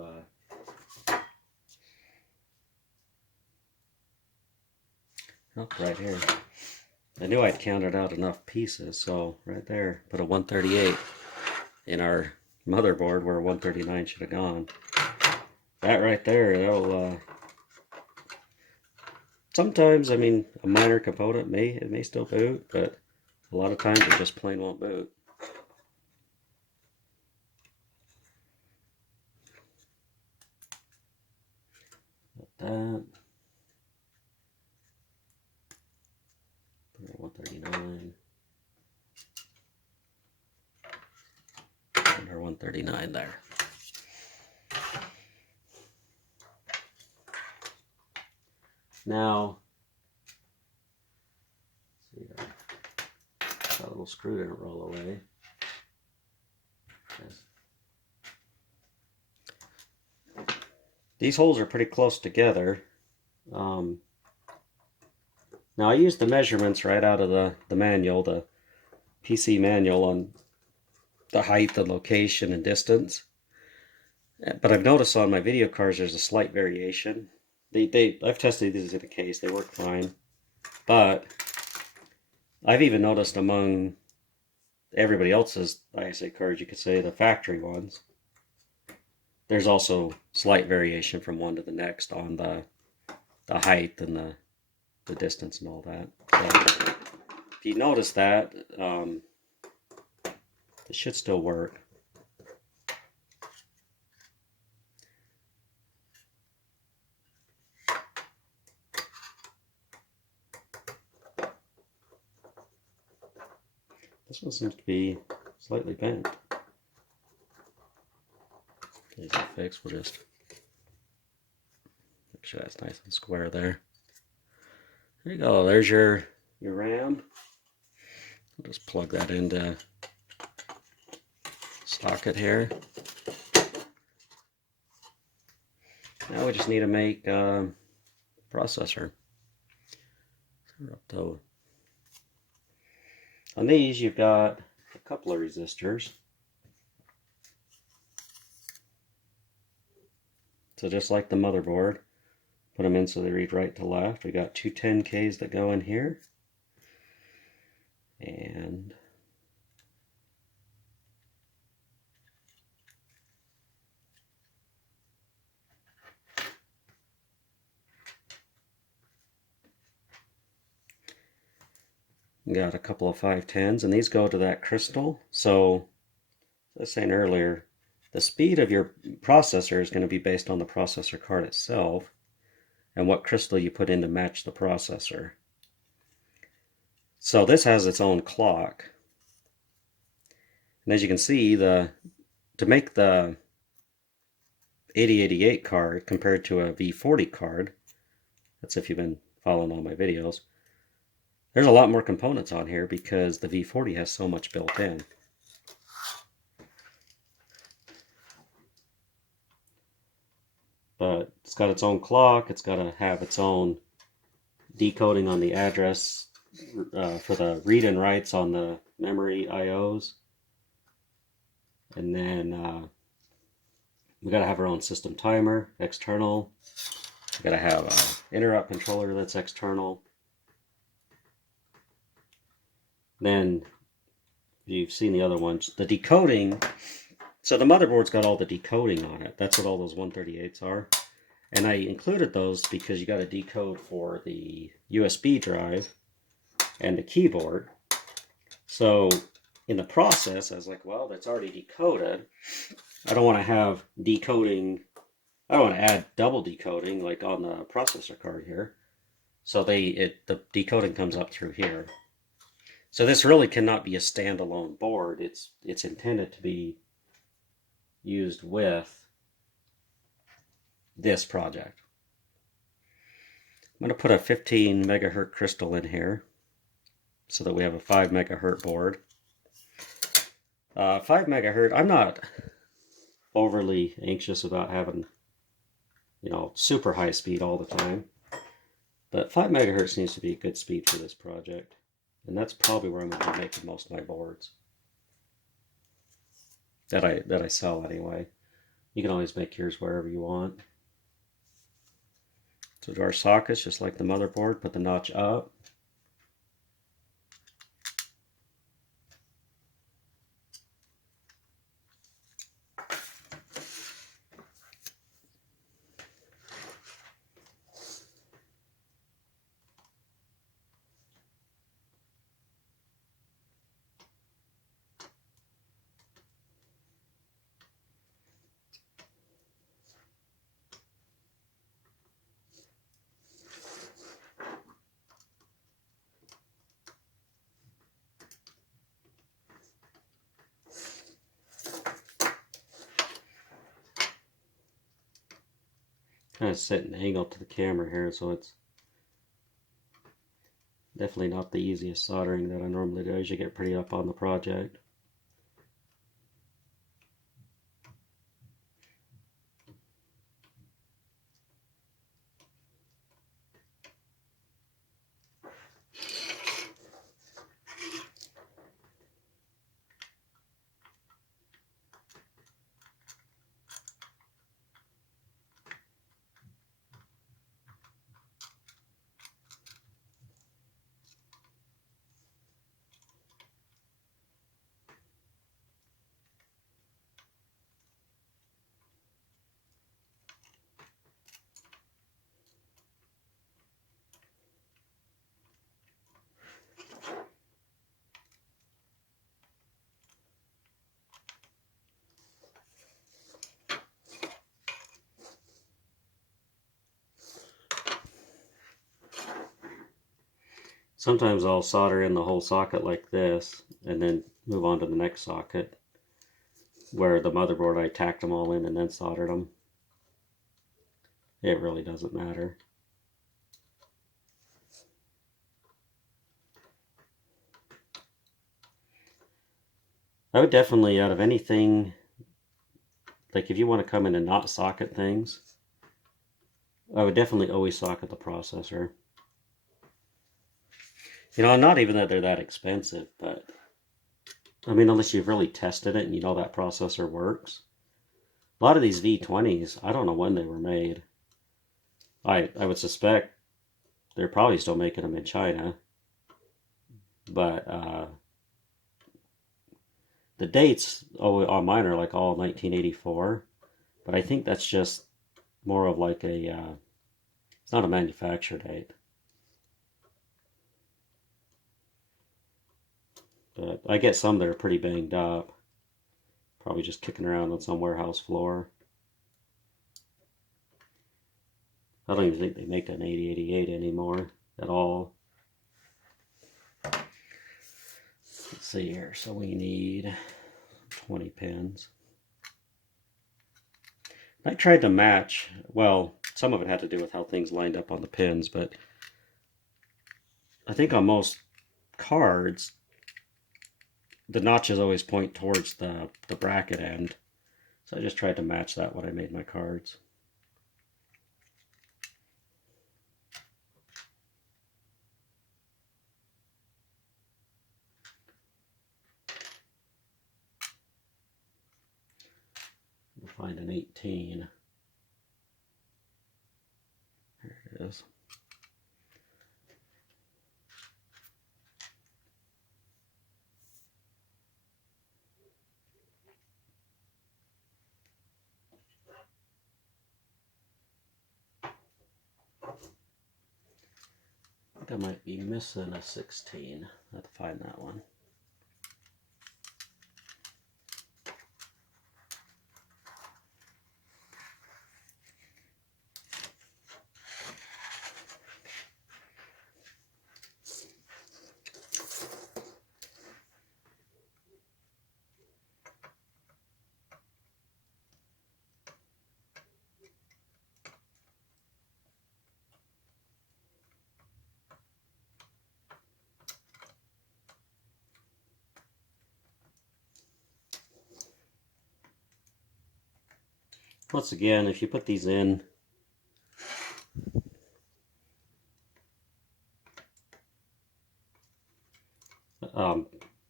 oh, right here. I knew I'd counted out enough pieces, so right there, put a 138 in our motherboard where 139 should have gone. That right there, that'll sometimes, I mean, a minor component may still boot, but a lot of times it just plain won't boot. That. 139. And our 139 there. Now, let's see, that little screw didn't roll away. Yes. These holes are pretty close together. Now I used the measurements right out of the manual, the PC manual, on the height, the location, and distance. But I've noticed on my video cards there's a slight variation. I've tested these in the case, they work fine. But I've even noticed among everybody else's ISA cards, you could say the factory ones, there's also slight variation from one to the next on the height and the distance and all that. So if you notice that, it should still work. This one seems to be slightly bent. Easy to fix. We'll just make sure that's nice and square there. There you go. There's your RAM. I'll just plug that into socket here. Now we just need to make processor. On these, you've got a couple of resistors. So just like the motherboard, put them in so they read right to left. We got two 10Ks that go in here. And we got a couple of 510s, and these go to that crystal. So, as I was saying earlier, the speed of your processor is going to be based on the processor card itself and what crystal you put in to match the processor. So this has its own clock. And as you can see, to make the 8088 card compared to a V40 card, that's if you've been following all my videos, there's a lot more components on here because the V40 has so much built in. But it's got its own clock, it's got to have its own decoding on the address for the read and writes on the memory IOs. And then we got to have our own system timer, external. We got to have an interrupt controller that's external. Then you've seen the other ones. The decoding, so the motherboard's got all the decoding on it. That's what all those 138s are. And I included those because you got to decode for the USB drive and the keyboard. So in the process, I was like, well, that's already decoded. I don't want to have decoding. I don't want to add double decoding like on the processor card here. So the decoding comes up through here. So this really cannot be a standalone board. It's intended to be used with this project. I'm going to put a 15 megahertz crystal in here so that we have a 5 megahertz board. 5 megahertz, I'm not overly anxious about having, super high speed all the time. But 5 megahertz seems to be a good speed for this project. And that's probably where I'm going to be making most of my boards. That I sell anyway. You can always make yours wherever you want. So to our sockets, just like the motherboard, put the notch up. Kind of set an angle to the camera here, so it's definitely not the easiest soldering that I normally do as you get pretty up on the project. Sometimes I'll solder in the whole socket like this and then move on to the next socket, where the motherboard I tacked them all in and then soldered them. It really doesn't matter. I would definitely, out of anything, like if you want to come in and not socket things, I would definitely always socket the processor. Not even that they're that expensive, but I mean, unless you've really tested it and you know that processor works. A lot of these V20s, I don't know when they were made. I would suspect they're probably still making them in China, but the dates on mine are like all 1984, but I think that's just more of like a, it's not a manufacture date. But I get some that are pretty banged up. Probably just kicking around on some warehouse floor. I don't even think they make an 8088 anymore at all. Let's see here. So we need 20 pins. I tried to match, well, some of it had to do with how things lined up on the pins, but I think on most cards, the notches always point towards the bracket end. So I just tried to match that when I made my cards. We'll find an 18. There it is. I think I might be missing a 16. I have to find that one. Once again, if you put these in,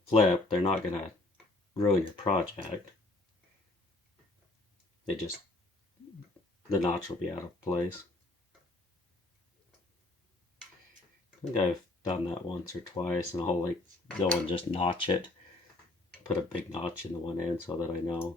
flip, they're not going to ruin your project. The notch will be out of place. I think I've done that once or twice, and I'll like go and just notch it, put a big notch in the one end so that I know.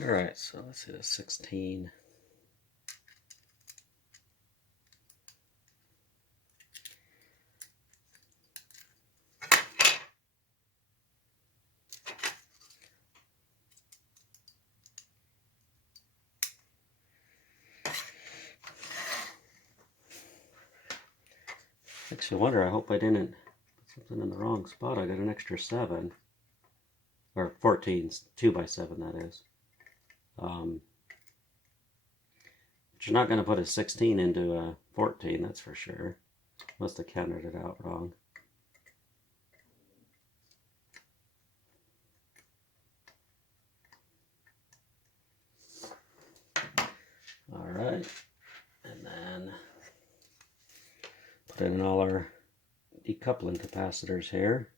Alright, so let's hit a 16. Makes you wonder, I hope I didn't put something in the wrong spot. I got an extra 7. Or 14, 2 by 7 that is. But you're not going to put a 16 into a 14, that's for sure. Must have counted it out wrong. Alright, and then put in all our decoupling capacitors here.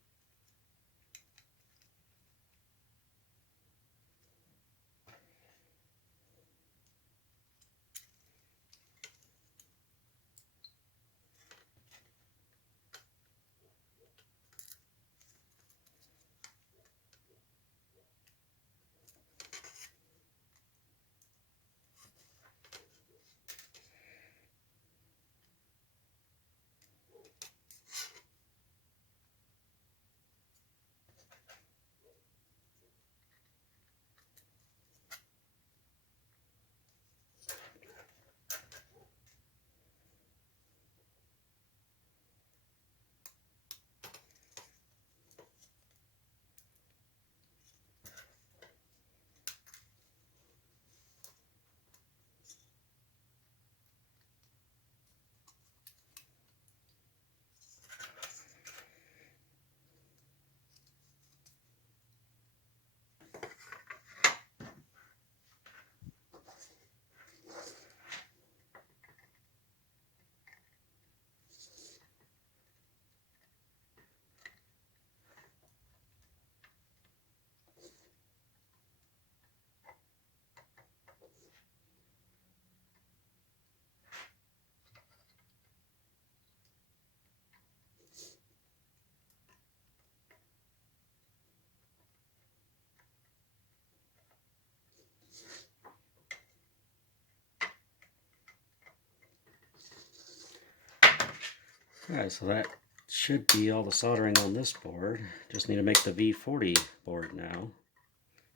Alright, so that should be all the soldering on this board. Just need to make the V40 board now,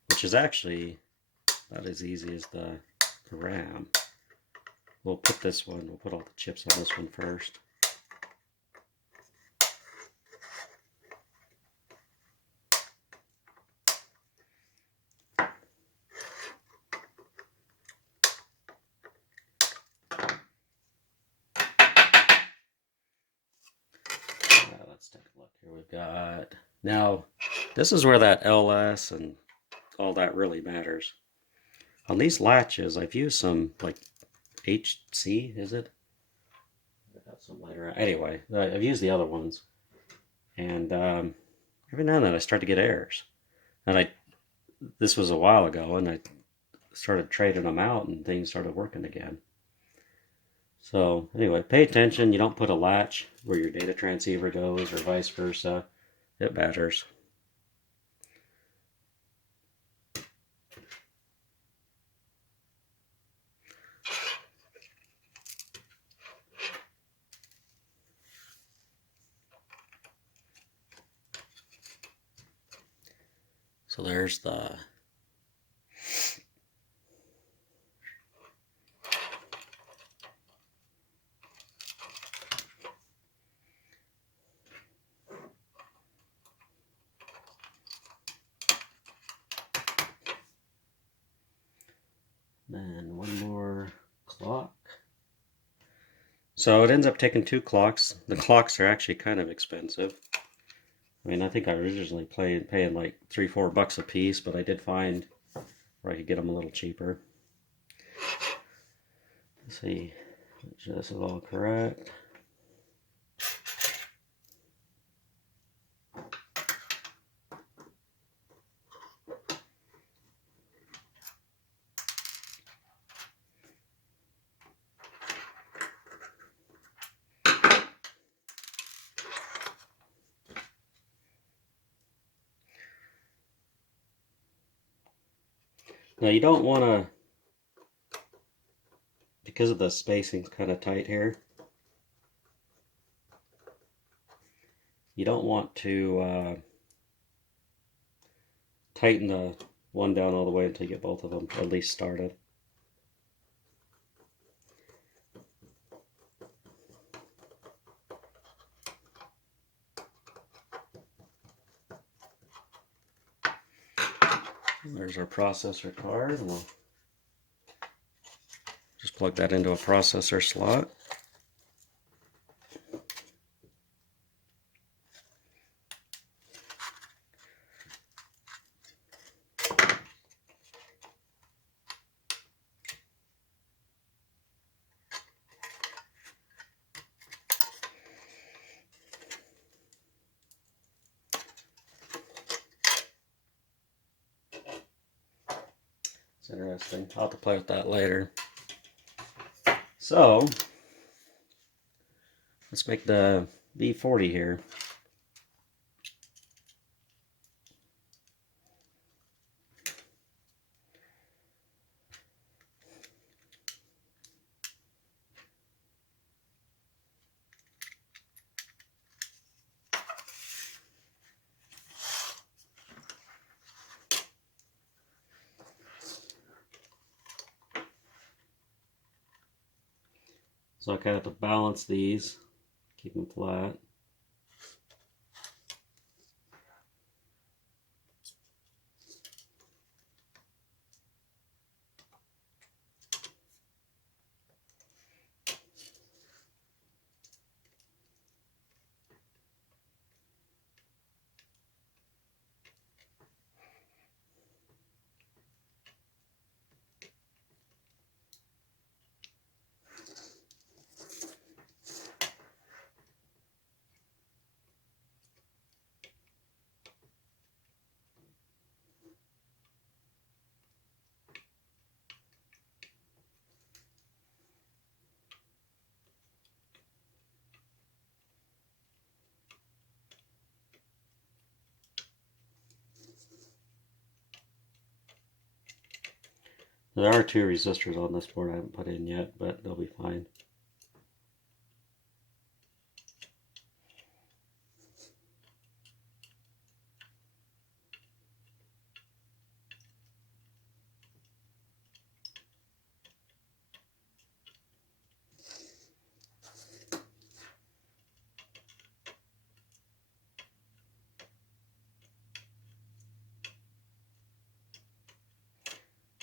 which is actually about as easy as the RAM. We'll put all the chips on this one first. take a look here. We've got, now, this is where that LS and all that really matters. On these latches, I've used some, like, HC, is it? I got some later. Anyway, I've used the other ones. And every now and then I start to get errors. And this was a while ago, and I started trading them out, and things started working again. So anyway, pay attention. You don't put a latch where your data transceiver goes or vice versa. It matters. So there's the then one more clock. So it ends up taking 2 clocks. The clocks are actually kind of expensive. I mean, I think I was originally paying like $3-4 a piece, but I did find where I could get them a little cheaper. Let's see, make sure this is all correct. Now you don't want to, because of the spacing's kind of tight here, you don't want to tighten the one down all the way until you get both of them at least started. There's our processor card, and we'll just plug that into a processor slot. It's interesting. I'll have to play with that later. So, let's make the V40 here. So I kind of have to balance these, keep them flat. There are 2 resistors on this board I haven't put in yet, but they'll be fine.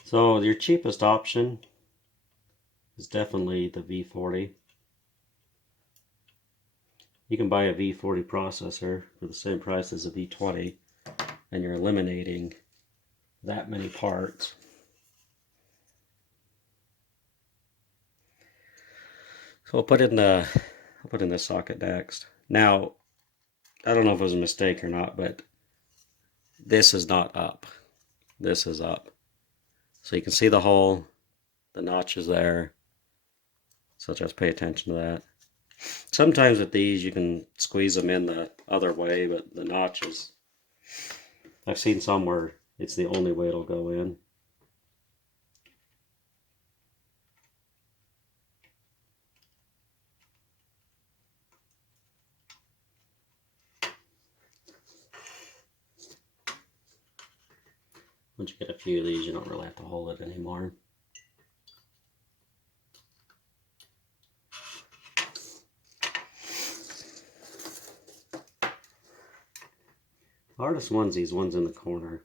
So your cheapest option is definitely the V40. you can buy a V40 processor for the same price as a V20, and you're eliminating that many parts. So I'll put in the socket next. Now, I don't know if it was a mistake or not, but this is not up. This is up. So you can see the hole, the notch is there. So just pay attention to that. Sometimes with these you can squeeze them in the other way, but the notches, I've seen some where it's the only way it'll go in. Once you get a few of these, you don't really have to hold it anymore. The hardest one's these ones in the corner.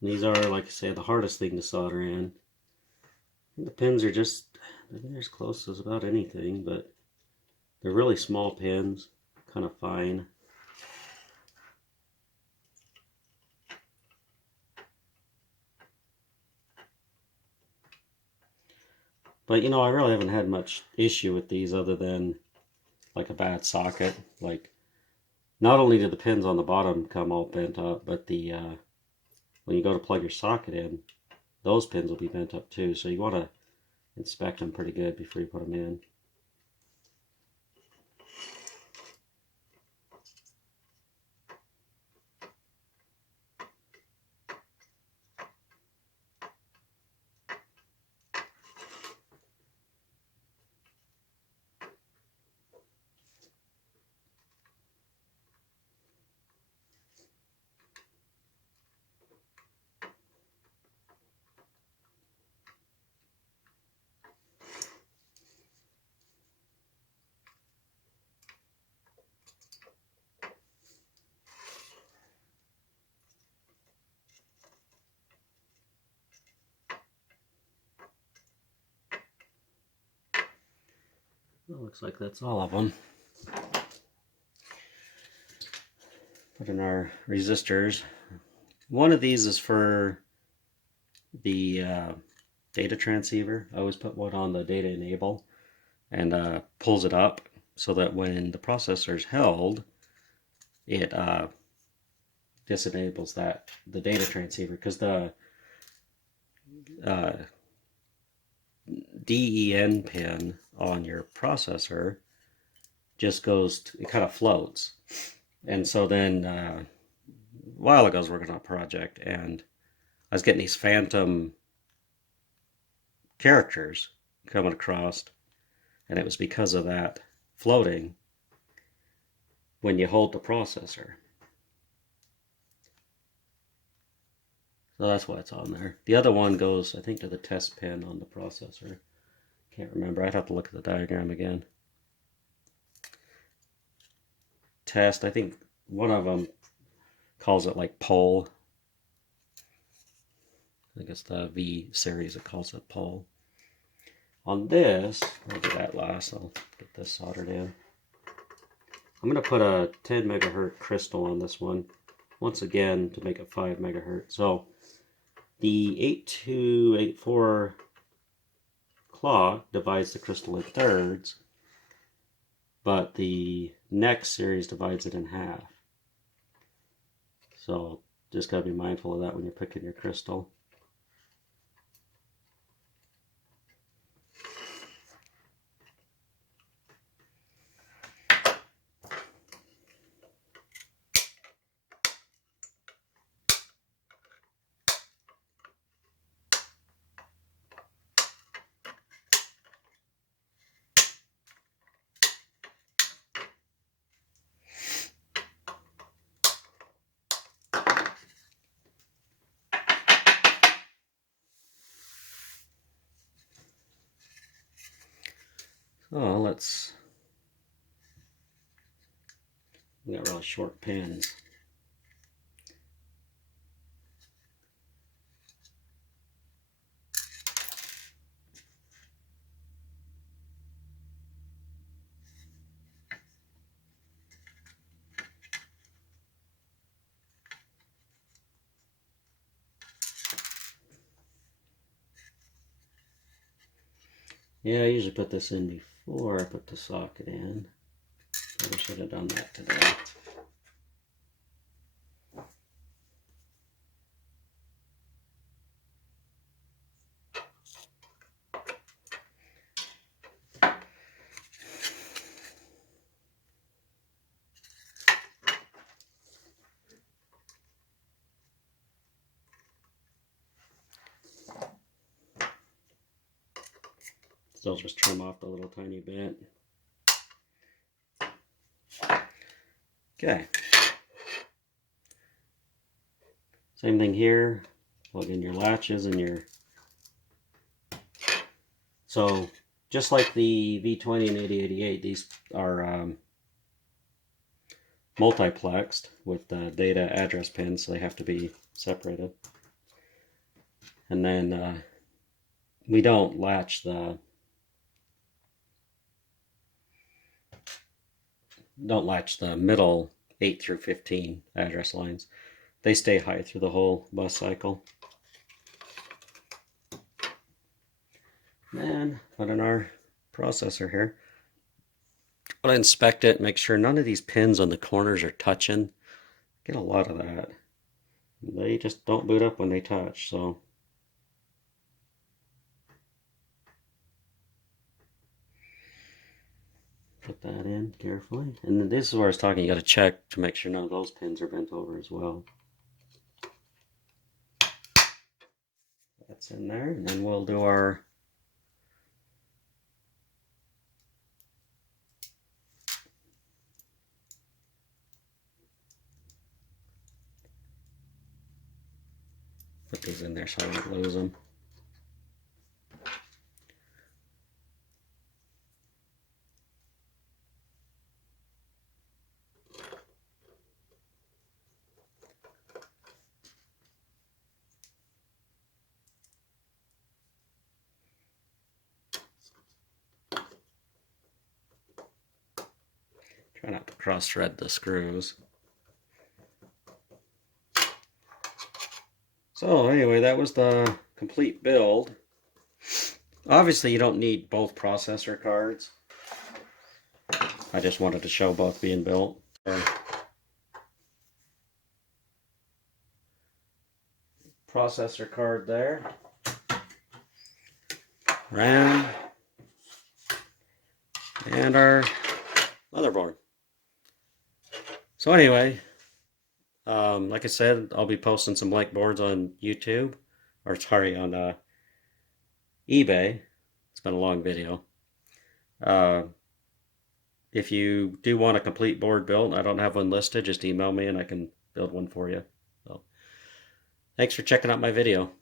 These are, like I say, the hardest thing to solder in. The pins are just, they're as close as about anything, but they're really small pins, kind of fine. But you know, I really haven't had much issue with these other than like a bad socket. Like, not only do the pins on the bottom come all bent up, but the when you go to plug your socket in, those pins will be bent up too. So you want to inspect them pretty good before you put them in. Well, looks like that's all of them. Put in our resistors. One of these is for the data transceiver. I always put one on the data enable and pulls it up so that when the processor is held, it disenables the data transceiver, because the DEN pin on your processor just goes to, it kind of floats. And so then a while ago I was working on a project and I was getting these phantom characters coming across, and it was because of that floating when you hold the processor. So that's why it's on there. The other one goes, I think, to the test pin on the processor. Can't remember. I'd have to look at the diagram again. Test, I think one of them calls it like pole. I think it's the V series that calls it pole. On this, I'll do that last. I'll get this soldered in. I'm going to put a 10 megahertz crystal on this one, once again, to make it 5 megahertz. So the 8284 clock divides the crystal in thirds, but the next series divides it in half. So just got to be mindful of that when you're picking your crystal. Oh, let's... We got really short pins. Yeah, I usually put this in before I put the socket in. I should have done that today. Still just trim off the little tiny bit. Okay. Same thing here. Plug in your latches and your... So, just like the V20 and 8088, these are multiplexed with the data address pins, so they have to be separated. And then we don't latch the middle 8 through 15 address lines. They stay high through the whole bus cycle. And put in our processor here. I'm going to inspect it, make sure none of these pins on the corners are touching. Get a lot of that. They just don't boot up when they touch, so. Put that in carefully. And then this is where I was talking, you got to check to make sure none of those pins are bent over as well. That's in there, and then we'll do our put these in there so I don't lose them. Try not to cross thread the screws. So anyway, that was the complete build. Obviously you don't need both processor cards. I just wanted to show both being built. Processor card there. RAM. And our motherboard. So anyway, like I said, I'll be posting some blank boards on YouTube, or sorry, on eBay. It's been a long video. If you do want a complete board built, I don't have one listed, just email me and I can build one for you. So, thanks for checking out my video.